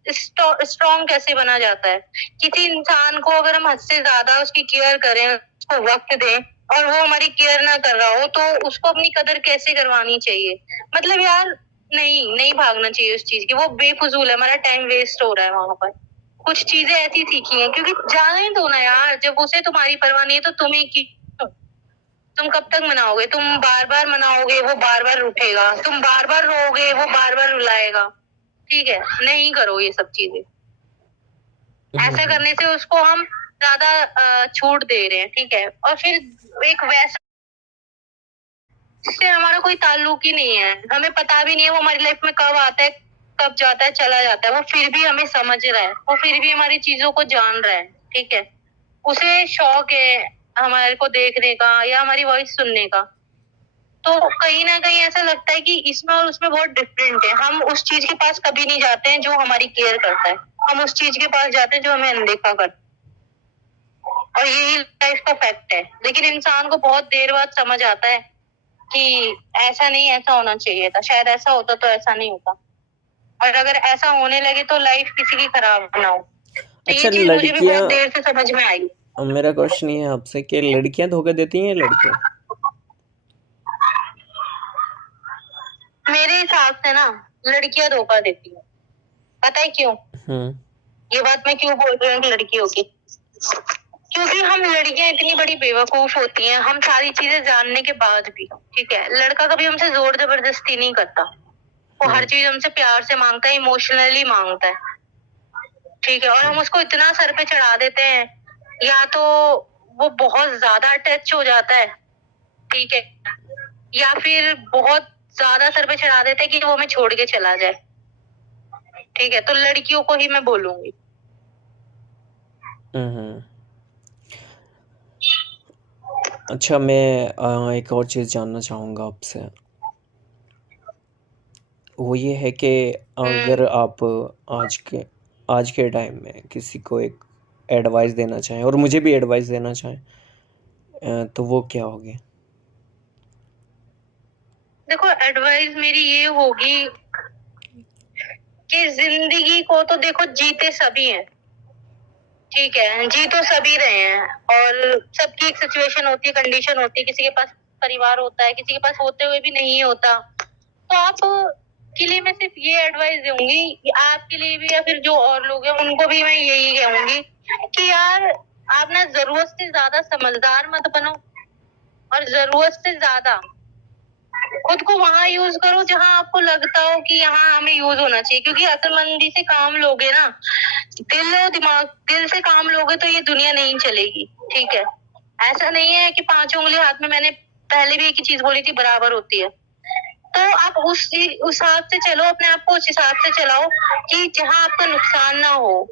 स्ट्रॉन्ग कैसे बना जाता है, किसी इंसान को अगर हम हद से ज्यादा उसकी केयर करें, उसको वक्त दें, और वो हमारी केयर ना कर रहा हो, तो उसको अपनी कदर कैसे करवानी चाहिए। मतलब यार, नहीं भागना चाहिए उस चीज की, वो बेफजूल है, हमारा टाइम वेस्ट हो रहा है वहां पर। कुछ चीजें ऐसी सीखी हैं, क्योंकि जाने दो ना यार, जब उसे तुम्हारी परवाह नहीं है तो तुम्हें की, तुम कब तक मनाओगे, तुम बार बार मनाओगे, वो बार बार रूठेगा, तुम बार बार रोओगे, वो बार बार रुलाएगा, ठीक है। नहीं करो ये सब चीजें, ऐसा करने से उसको हम ज्यादा छूट दे रहे हैं, ठीक है। और फिर एक वैसा, इससे हमारा कोई ताल्लुक ही नहीं है, हमें पता भी नहीं है वो हमारी लाइफ में कब आता है, कब जाता है, चला जाता है, वो फिर भी हमें समझ रहा है, वो फिर भी हमारी चीजों को जान रहा है, ठीक है। उसे शौक है हमारे को देखने का या हमारी वॉइस सुनने का, तो कहीं ना कहीं ऐसा लगता है कि इसमें और उसमें बहुत डिफरेंट है। हम उस चीज के पास कभी नहीं जाते हैं जो हमारी केयर करता है, हम उस चीज के पास जाते हैं जो हमें अनदेखा करता है, और यही लाइफ का फैक्ट है। लेकिन इंसान को बहुत देर बाद समझ आता है कि ऐसा नहीं, ऐसा होना चाहिए था, शायद ऐसा होता तो ऐसा नहीं होता, और अगर ऐसा होने लगे तो लाइफ किसी की खराब ना हो। तो अच्छा, ये चीज मुझे भी बहुत लड़कियां, देर से समझ में आई। मेरा क्वेश्चन ये है आपसे कि लड़कियां धोखा देती हैं या लड़के? मेरे हिसाब से ना, लड़कियां धोखा देती है। पता है क्यों? हम्म। ये बात मैं क्यों बोल रही हूँ कि लड़कियों की, क्योंकि हम लड़कियां इतनी बड़ी बेवकूफ होती हैं, हम सारी चीजें जानने के बाद भी, ठीक है। लड़का कभी हमसे जोर जबरदस्ती नहीं करता, वो हर चीज हमसे प्यार से मांगता है, इमोशनली मांगता है, ठीक है। और हम उसको इतना सर पे चढ़ा देते हैं, या तो वो बहुत ज्यादा अटैच हो जाता है, ठीक है, या फिर बहुत ज्यादा सर पे चढ़ा देते हैं कि वो हमें छोड़ के चला जाए, ठीक है। तो लड़कियों को ही मैं बोलूंगी। हम्म। अच्छा, मैं एक और चीज़ जानना चाहूँगा आपसे, वो ये है कि अगर आप आज के आज के टाइम में किसी को एक एडवाइस देना चाहें और मुझे भी एडवाइस देना चाहें तो वो क्या होगी? देखो, एडवाइस मेरी ये होगी कि जिंदगी को तो देखो जीते सभी हैं, ठीक है, जी तो सभी रहे हैं, और सबकी एक सिचुएशन होती है, कंडीशन होती है, किसी के पास परिवार होता है, किसी के पास होते हुए भी नहीं होता। तो आप के लिए मैं सिर्फ ये एडवाइस दूंगी कि आपके लिए भी या फिर जो और लोग हैं उनको भी मैं यही कहूंगी कि यार आप ना जरूरत से ज्यादा समझदार मत बनो, और जरूरत से ज्यादा खुद को वहां यूज करो जहां आपको लगता हो कि यहाँ हमें यूज होना चाहिए, क्योंकि अक्लमंदी से काम लोगे ना, दिल और दिमाग, दिल से काम लोगे तो ये दुनिया नहीं चलेगी, ठीक है। ऐसा नहीं है कि 5 उंगली हाथ में, मैंने पहले भी एक ही चीज बोली थी, बराबर होती है। तो आप उस हिसाब से चलो, अपने आप को उस हिसाब से चलाओ कि जहां आपका नुकसान ना हो,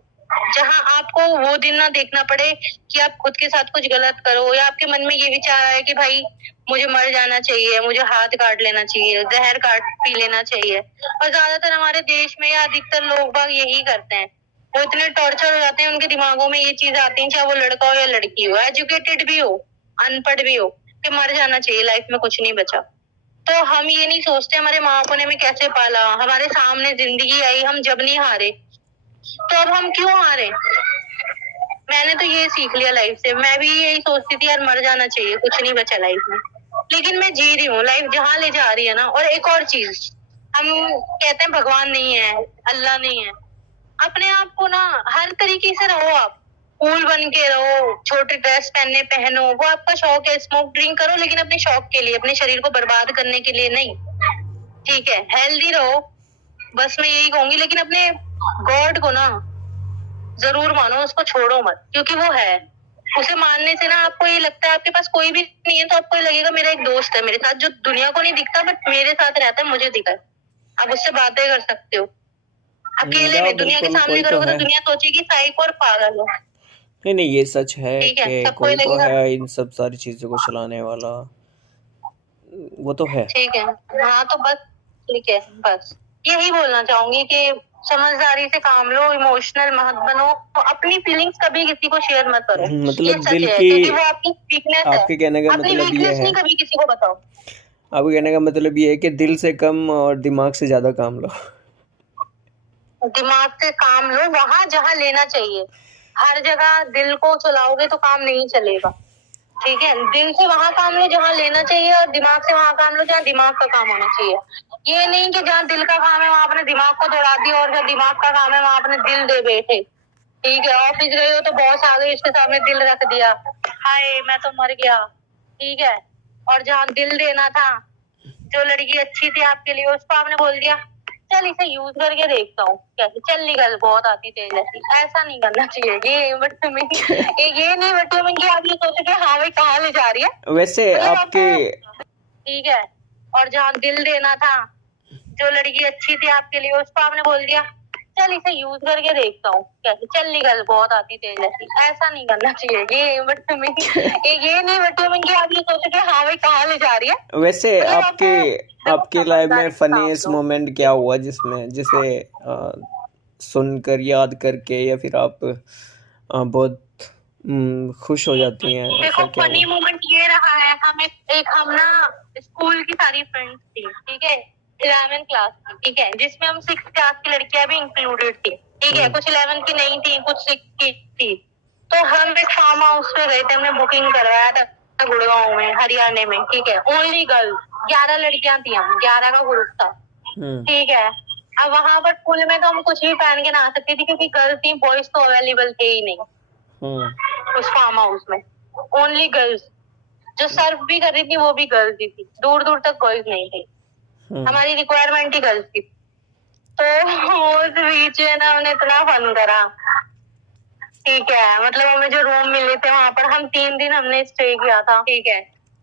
जहां आपको वो दिन ना देखना पड़े कि आप खुद के साथ कुछ गलत करो, या आपके मन में ये विचार आए कि भाई मुझे मर जाना चाहिए, मुझे हाथ काट लेना चाहिए, जहर काट पी लेना चाहिए। और ज्यादातर हमारे देश में या अधिकतर लोग बाग यही करते हैं, वो इतने टॉर्चर हो जाते हैं, उनके दिमागों में ये चीज आती है, चाहे वो लड़का हो या लड़की हो, एजुकेटेड भी हो, अनपढ़ भी हो, कि मर जाना चाहिए, लाइफ में कुछ नहीं बचा। तो हम ये नहीं सोचते हमारे माँ बाप ने हमें कैसे पाला, हमारे सामने जिंदगी आई, हम जब नहीं हारे तो अब हम क्यों हारे। मैंने तो ये सीख लिया लाइफ से, मैं भी यही सोचती थी यार मर जाना चाहिए, कुछ नहीं बचा लाइफ में, लेकिन मैं जी रही हूँ, लाइफ जहाँ ले जा रही है ना। और एक और चीज, हम कहते हैं भगवान नहीं है, अल्लाह नहीं है, अपने आप को ना हर तरीके से रहो, आप कूल बन के रहो, छोटे ड्रेस पहनो, वो आपका शौक है, स्मोक ड्रिंक करो, लेकिन अपने शौक के लिए, अपने शरीर को बर्बाद करने के लिए नहीं, ठीक है। हेल्दी रहो, बस मैं यही कहूंगी, लेकिन अपने गॉड को ना जरूर मानो, उसको छोड़ो मत, क्योंकि वो है। उसे मानने से ना आपको ये लगता है आपके पास कोई भी नहीं है, तो आपको ये लगेगा मेरा एक दोस्त है मेरे साथ, जो दुनिया को नहीं दिखता बट मेरे साथ रहता है, मुझे दिखा है, आप उससे बातें कर सकते हो। अकेले में दुनिया के बिल्कुल, सामने कोई तो करोगे तो है। दुनिया सोचेगी साइको और पागल है, नहीं, ये सच है ठीक है, कि सबको ये कोई तो लगेगा, है इन सब सारी चीज़ों को चलाने वाला, वो तो है। ठीक है। हाँ तो बस, ठीक है, बस यही बोलना चाहूंगी कि समझदारी से काम लो, इमोशनल मत बनो, तो अपनी फीलिंग्स कभी किसी को शेयर मत करो, ये मतलब सच दिल है, की, क्योंकि वो आपकी वीकनेस है। आपके कहने का अपनी मतलब ये वीकनेस है, नहीं कभी किसी को बताओ। आपके कहने का मतलब ये है कि दिल से कम और दिमाग से ज़्यादा काम लो। दिमाग से काम लो वहां जहां लेना चाहिए, हर जगह दिल को चलाओगे तो काम नहीं चलेगा, ठीक है। दिल से वहां काम लो जहां लेना चाहिए, और दिमाग से वहां काम लो जहां दिमाग का काम होना चाहिए। ये नहीं कि जहां दिल का काम है वहां अपने दिमाग को दौड़ा दिया, और जहां दिमाग का काम है वहां अपने दिल दे बैठे, ठीक है। ऑफिस गए हो तो बॉस आ गई, उसके सामने दिल रख दिया, हाय मैं तो मर गया, ठीक है। और जहां दिल देना था, जो लड़की अच्छी थी आपके लिए, उसको आपने बोल दिया चल इसे यूज करके देखता हूँ कैसे, चल निकल बहुत आती तेज ऐसी। ऐसा नहीं करना चाहिए, ये बदतमीजी, ये नहीं बदतमीजी कि आप ये सोचो कि हाँ भाई कहाँ ले जा रही है, वैसे मतलब आपके, आपको, ठीक है। और जहाँ दिल देना था, जो लड़की अच्छी थी आपके लिए, उसको आपने बोल दिया चल इसे यूज करके देखता हूँ कैसे, चल निकल बहुत आती तेज ऐसी। ऐसा नहीं करना चाहिए, ये बदतमीजी, ये नहीं बदतमीजी कि आप ये सोचो कि हाँ भाई कहाँ ले जा रही है। वैसे मतलब आपके लाइफ में समझदारी से काम फनीस्ट लो। मोमेंट क्या हुआ जिसमें, जिसे सुनकर याद करके या फिर आप बहुत खुश हो जाती हैं, देखो ऐसा क्या फनी हुआ? मोमेंट ये रहा है, हम ना स्कूल की सारी फ्रेंड्स थी, ठीक है, 11th क्लास की, ठीक है, जिसमें हम 6th क्लास की लड़कियां भी इंक्लूडेड थी, ठीक है। कुछ 11th की नहीं थी, कुछ 6th की थी। तो हम एक फार्म हाउस पे गए थे, हमने बुकिंग करवाया था गुड़गांव में, हरियाणा में, ठीक है। ओनली गर्ल्स, 11 लड़कियां थी, हम 11 का ग्रुप था, ठीक है। अब वहां पर स्कूल में तो हम कुछ भी पहन के ना आ सकती थी, क्योंकि गर्ल्स थी, बॉयज तो अवेलेबल थे ही नहीं उस फार्म हाउस में, ओनली गर्ल्स। जो सर्व भी कर रही थी वो भी गर्ल्स ही थी, दूर दूर तक बॉयज नहीं थे, हमारी रिक्वायरमेंट ही गर्ल्स की। तो उस बीच में ना हमने इतना फन करा, ठीक है। मतलब हमें जो रूम मिले थे वहां पर, हम 3 दिन हमने स्टे किया था, ठीक है।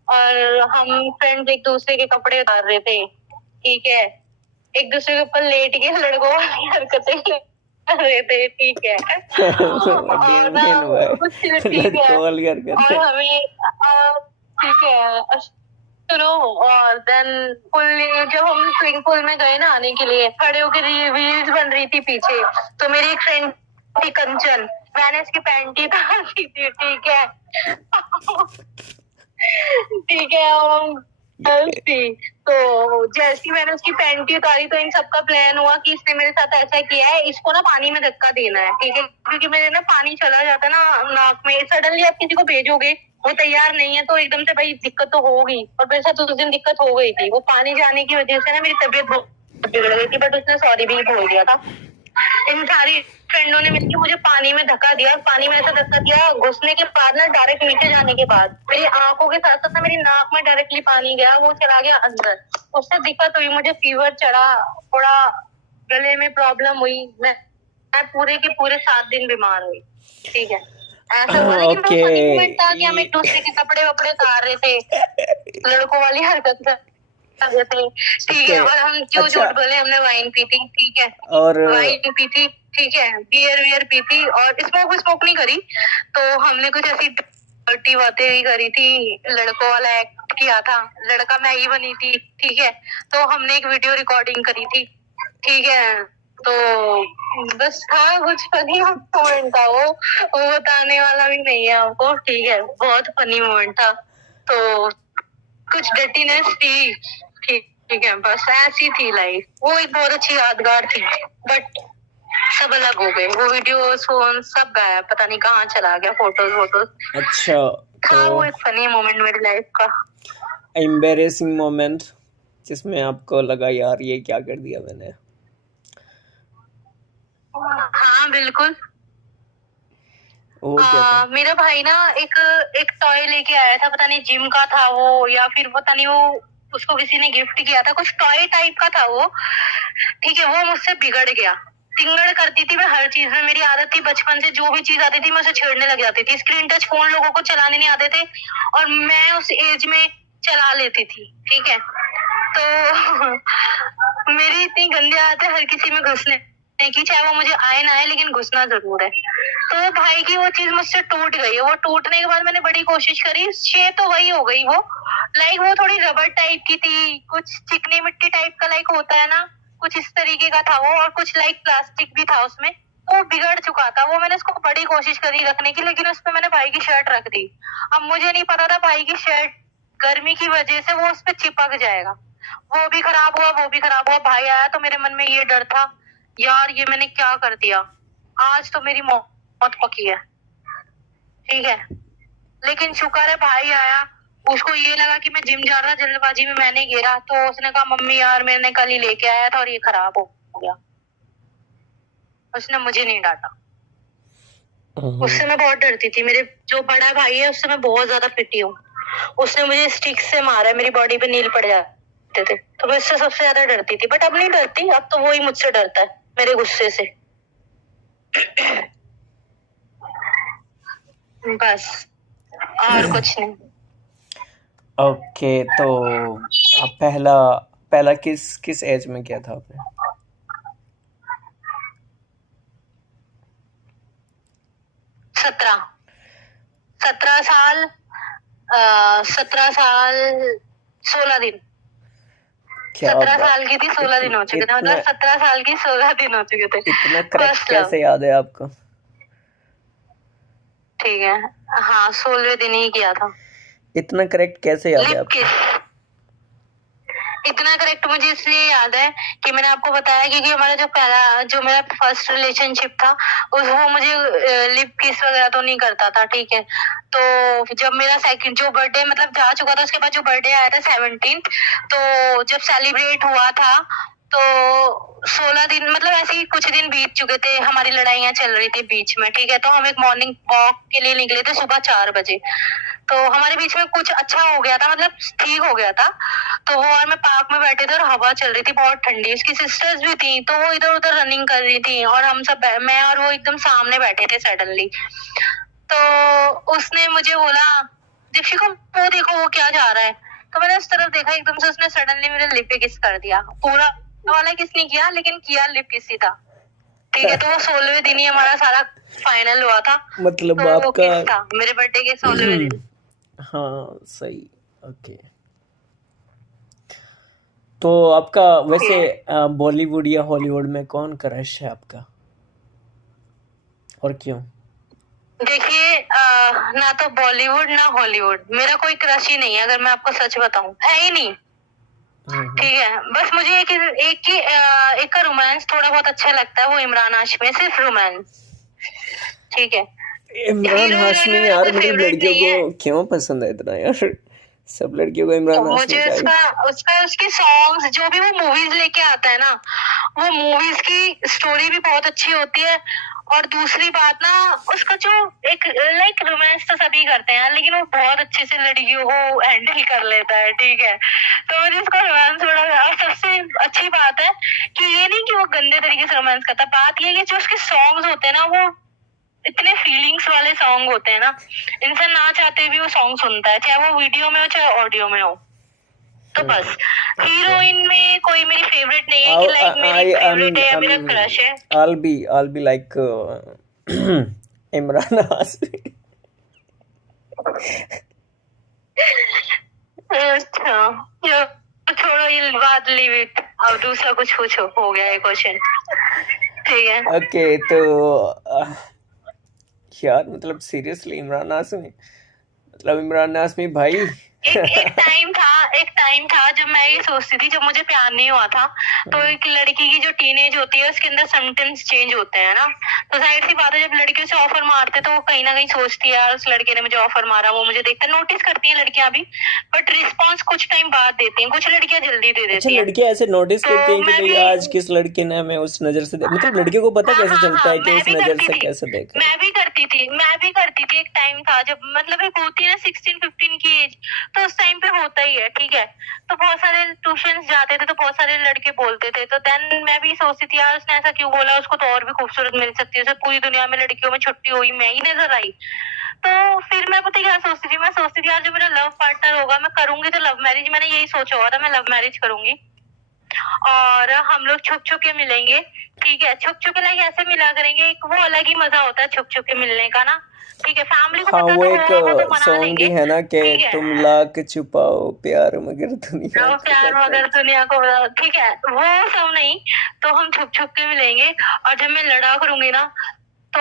और हम फ्रेंड्स एक दूसरे के कपड़े उतार रहे थे, ठीक है, एक दूसरे के ऊपर लेट के लड़कों वाली हरकतें कर रहे थे, ठीक है। और ना कुछ, ठीक है, और हमें ठीक है, सुनो, और देन पुल, जब हम स्विमिंग पूल में गए ना आने के लिए, खड़े होकर रील्स बन रही थी पीछे, तो मेरी एक फ्रेंड थी कंचन, मैंने इसकी पैंटी उतार दी थी, ठीक है। ठीक है, थी। तो जैसे ही मैंने उसकी पैंटी उतारी तो इन सबका प्लान हुआ कि इसने मेरे साथ ऐसा किया है, इसको ना पानी में धक्का देना है, ठीक है, क्योंकि मेरे ना पानी चला जाता ना नाक में। सडनली आप किसी को भेजोगे, वो तैयार नहीं है, तो एकदम से भाई दिक्कत तो होगी। और मेरे साथ उस दिन दिक्कत हो गई थी, वो पानी जाने की वजह से ना मेरी तबीयत बहुत बिगड़ गई थी, बट उसने सॉरी भी बोल दिया था। इन सारी फ्रेंडों ने मिलकर मुझे पानी में धक्का दिया, पानी में ऐसा धक्का दिया, घुसने के बाद ना डायरेक्ट नीचे जाने के बाद मेरी आंखों के साथ साथ ना मेरी नाक में डायरेक्टली पानी गया, वो चला गया अंदर। उससे दिक्कत हुई, मुझे फीवर चढ़ा, थोड़ा गले में प्रॉब्लम हुई, मैं पूरे के पूरे 7 दिन बीमार हुई, ठीक है। ऐसा हुआ, लेकिन वो फनी मोमेंट था कि हम एक दूसरे के कपड़े वपड़े उतार रहे थे, लड़कों वाली हरकत कर रहे थे, ठीक है। और हम क्यों झूठ बोले, हमने वाइन पी थी, ठीक है, और वाइन पी थी, ठीक है, बियर वियर पी थी, और स्मोक नहीं करी। तो हमने कुछ ऐसी डर्टी बातें भी करी थी, लड़कों वाला एक्ट किया था, लड़का मैं ही बनी थी, ठीक है। तो हमने एक वीडियो रिकॉर्डिंग करी थी, ठीक है। तो बस था, कुछ फनी मोमेंट था वो बताने वाला भी नहीं है आपको, ठीक है। बहुत फनी मोमेंट था, तो कुछ डर्टीनेस थी, ठीक है, बस ऐसी थी लाइफ। वो एक बहुत अच्छी यादगार थी, बट सब अलग हो गए, वो वीडियोस फोन सब गायब, पता नहीं कहाँ चला गया, फोटोज वोटोज। अच्छा, था वो एक फनी मोमेंट मेरी लाइफ का, एम्बेरेसिंग मोमेंट जिसमें आपको लगा यार ये क्या कर दिया मैंने। हाँ बिल्कुल। वो क्या था? मेरा भाई ना एक टॉय लेके आया था, पता नहीं जिम का था वो, या फिर पता नहीं वो उसको किसी ने गिफ्ट किया था, कुछ टॉय टाइप का था वो, ठीक है। वो मुझसे बिगड़ गया, टिंगड़ करती थी मैं हर चीज में, मेरी आदत थी बचपन से, जो भी चीज आती थी मैं उसे छेड़ने लग जाती थी। स्क्रीन टच फोन लोगों को चलाने नहीं आते थे, और मैं उस एज में चला लेती थी, ठीक है। तो मेरी इतनी गंदी आदत है हर किसी में घुसने की, चाहे वो मुझे आए ना आए, लेकिन घुसना जरूर है। तो भाई की वो चीज मुझसे टूट गई है, वो टूटने के बाद मैंने बड़ी कोशिश करी, शेप तो वही हो गई वो, लाइक वो थोड़ी रबर टाइप की थी, कुछ चिकनी मिट्टी टाइप का लाइक होता है ना, कुछ इस तरीके का था वो, और कुछ लाइक प्लास्टिक भी था उसमें, वो बिगड़ चुका था वो। मैंने उसको बड़ी कोशिश करी रखने की, लेकिन उसपे मैंने भाई की शर्ट रख दी। अब मुझे नहीं पता था भाई की शर्ट गर्मी की वजह से वो उसपे चिपक जाएगा, वो भी खराब हुआ, वो भी खराब हुआ। भाई आया तो मेरे मन में ये डर था, यार ये मैंने क्या कर दिया, आज तो मेरी मौत पकी है, ठीक है। लेकिन शुक्र है भाई आया, उसको ये लगा कि मैं जिम जा रहा, जल्दबाजी में मैंने गिरा, तो उसने कहा मम्मी यार मैंने कल ही लेके आया था और ये खराब हो गया। उसने मुझे नहीं डांटा, उससे मैं बहुत डरती थी। मेरे जो बड़ा भाई है उससे मैं बहुत ज्यादा पिटी हूँ, उसने मुझे स्टिक से मारा है, मेरी बॉडी पे नील पड़ जाते थे, तो मैं उससे सबसे ज्यादा डरती थी। बट अब नहीं डरती, अब तो वो ही मुझसे डरता है मेरे गुस्से से। बस, और कुछ नहीं। ओके, तो आप पहला पहला किस किस एज में किया था आपने? 17 साल, 17 साल 16 दिन, क्या 17 साल की थी, 16 दिन हो चुके थे, मतलब 17 साल की 16 दिन हो चुके थे। इतना करेक्ट फर्स्ट लव, कैसे याद है आपको? ठीक है, हाँ 16वें दिन ही किया था। इतना करेक्ट कैसे याद है लिप आपको? किस, इतना करेक्ट मुझे इसलिए याद है कि मैंने आपको बताया, क्योंकि हमारा जो मेरा फर्स्ट रिलेशनशिप था, वो मुझे लिप किस वगैरह तो नहीं करता था, ठीक है। तो जब मेरा सेकंड जो बर्थडे मतलब जा चुका था, उसके बाद जो बर्थडे आया था 17, तो जब सेलिब्रेट हुआ था, तो 16 दिन मतलब ऐसे ही कुछ दिन बीत चुके थे, हमारी लड़ाइयाँ चल रही थी बीच में, ठीक है। तो हम एक मॉर्निंग वॉक के लिए निकले थे सुबह 4 बजे, तो हमारे बीच में कुछ अच्छा हो गया था, मतलब ठीक हो गया था। तो वो और मैं पार्क में बैठे थे और हवा चल रही थी बहुत ठंडी, उसकी सिस्टर्स भी थी, तो वो इधर उधर रनिंग कर रही थी, और हम सब मैं और वो एकदम सामने बैठे थे सडनली। तो उसने मुझे बोला दीक्षिका वो देखो वो क्या जा रहा है, तो मैंने उस तरफ देखा, एकदम से उसने सडनली मेरे लिप पे किस कर दिया, पूरा वाला किस नहीं किया, लेकिन किया लिप किस ही था, ठीक है। तो वो 16वें दिन ही हमारा सारा फाइनल हुआ था, मतलब तो वो आपका किस था मेरे बर्थडे के 16वें दिन। हाँ सही, ओके। तो आपका वैसे बॉलीवुड या हॉलीवुड में कौन क्रश है आपका? और क्यों? देखिए ना तो बॉलीवुड ना हॉलीवुड, मेरा कोई क्रश ही नहीं है, अगर मैं आपको सच बताऊं, है ही नहीं। ठीक है, बस मुझे एक का रोमांस थोड़ा बहुत अच्छा लगता है, वो इमरान हाशमी, सिर्फ रोमांस। ठीक है, इमरान हीरो हीरोइन में हाशमी मेरा यार, कोई मतलब फेवरेट लड़कियों नहीं को है। क्यों पसंद है इतना यार? सब लड़कियों को इमरान हाशमी मुझे चाहिए। उसके सॉन्ग्स, जो भी वो मूवीज लेके आता है ना, वो मूवीज की स्टोरी भी बहुत अच्छी होती है। और दूसरी बात ना, उसका जो एक लाइक रोमांस तो सभी करते हैं, लेकिन वो बहुत अच्छे से लड़कियों को हैंडल कर लेता है। ठीक है, तो मुझे उसका रोमांस बड़ा, और सबसे अच्छी बात है कि ये नहीं कि वो गंदे तरीके से रोमांस करता, बात ये है कि जो उसके सॉन्ग्स होते हैं ना, वो इतने फीलिंग्स वाले सॉन्ग होते हैं ना, इंसान ना चाहते भी वो सॉन्ग सुनता है, चाहे वो वीडियो में हो चाहे ऑडियो में हो। तो बस हीरोइन में कोई मेरी फेवरेट नहीं है कि लाइक मेरी फेवरेट है या मेरा क्रश है। I'll be like Imran Hashmi. अच्छा, छोड़ो ये बात, लीव इट। अब दूसरा कुछ पूछो, हो गया ये क्वेश्चन। ठीक है, ओके, तो यार मतलब सीरियसली इमरान हाशमी, मतलब इमरान हाशमी भाई। एक टाइम था जब मैं ये सोचती थी, जब मुझे प्यार नहीं हुआ था, तो एक लड़की की जो टीनेज होती है उसके अंदर सेंटेंस चेंज होते हैं ना, तो जाहिर सी बात है जब लड़कियों से ऑफर मारते तो वो कहीं ना कहीं सोचती है यार उस लड़के ने मुझे ऑफर मारा, वो मुझे देखता, नोटिस करती है लड़कियां भी, बट रिस्पॉन्स कुछ टाइम बाद देती हैं, कुछ लड़कियां जल्दी दे अच्छा, देती हैं। लड़कियां ऐसे नोटिस तो करती हैं कि मैं भाई भी, आज किस लड़के ने हमें उस नजर से मतलब लड़कियों को पता कैसे चलता है कि मैं इस भी नजर करती से थी, कैसे देखा है? मैं भी करती थी। एक टाइम था जब, मतलब एक होती है ना 16-15 की एज, तो उस टाइम पे होता ही है। ठीक है, तो बहुत सारे ट्यूशन जाते थे तो बहुत सारे लड़के बोलते थे, तो देन मैं भी सोचती थी यार उसने ऐसा क्यों बोला, उसको तो और भी खूबसूरत मिल सकती है, उसे पूरी दुनिया में लड़कियों में छुट्टी हुई मैं ही नजर आई। तो फिर मैं पता क्या सोचती थी, मैं सोचती थी यार जो मेरा लव पार्टनर होगा, मैं करूंगी तो लव मैरिज, मैंने यही सोचा हुआ था, मैं लव मैरिज करूंगी और हम लोग छुप छुप के मिलेंगे। ठीक है, छुप छुप के लाइक ऐसे मिला करेंगे, एक वो अलग ही मजा होता है छुप छुप के मिलने का ना। ठीक है, फैमिली को हाँ, पता वो तो एक होगा, वो तो मना सॉन्ग भी लेंगे। है ना कि ठीक है, तुम लाख छुपाओ प्यार मगर दुनिया वो को प्यार पता मगर है। दुनिया को, ठीक है वो सब नहीं, तो हम छुप छुप के मिलेंगे, और जब मैं लड़ा करूंगी ना, तो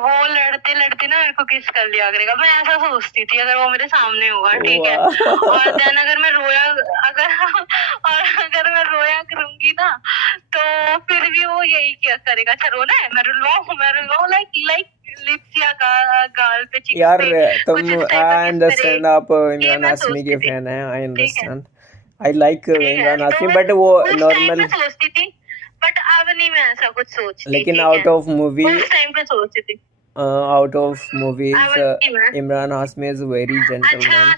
वो लड़ते लड़ते ना मेरे को किस कर लिया करेगा, मैं ऐसा सोचती थी अगर वो मेरे सामने होगा। ठीक है, और देन वाह। अगर मैं रोया, अगर और अगर मैं रोया करूंगी ना, तो फिर भी वो यही क्या करेगा, अच्छा रोना है, मैं रुलवाऊं लाइक लाइक लिप्स या गाल पे, चिक यार पे, तुम, कुछ इस टाइप का आई किस करे, अंडरस्टैंड, आप ये इमरान मैं हाशमी सोचती के थी। फैन हैं, आई ठीक है, अंडरस्टैंड। आई लाइक ठीक है, इमरान तो हाशमी, बस बट वो उस टाइम पे नॉर्मल, सोचती थी, बट अब नहीं मैं ऐसा कुछ सोचती। लेकिन ठीक है, आउट ऑफ मूवी, उस टाइम पे सोचती थी, आउट ऑफ अब मूवीज नहीं मैं। इमरान हाशमी इज वेरी अच्छा, जेंटलमैन।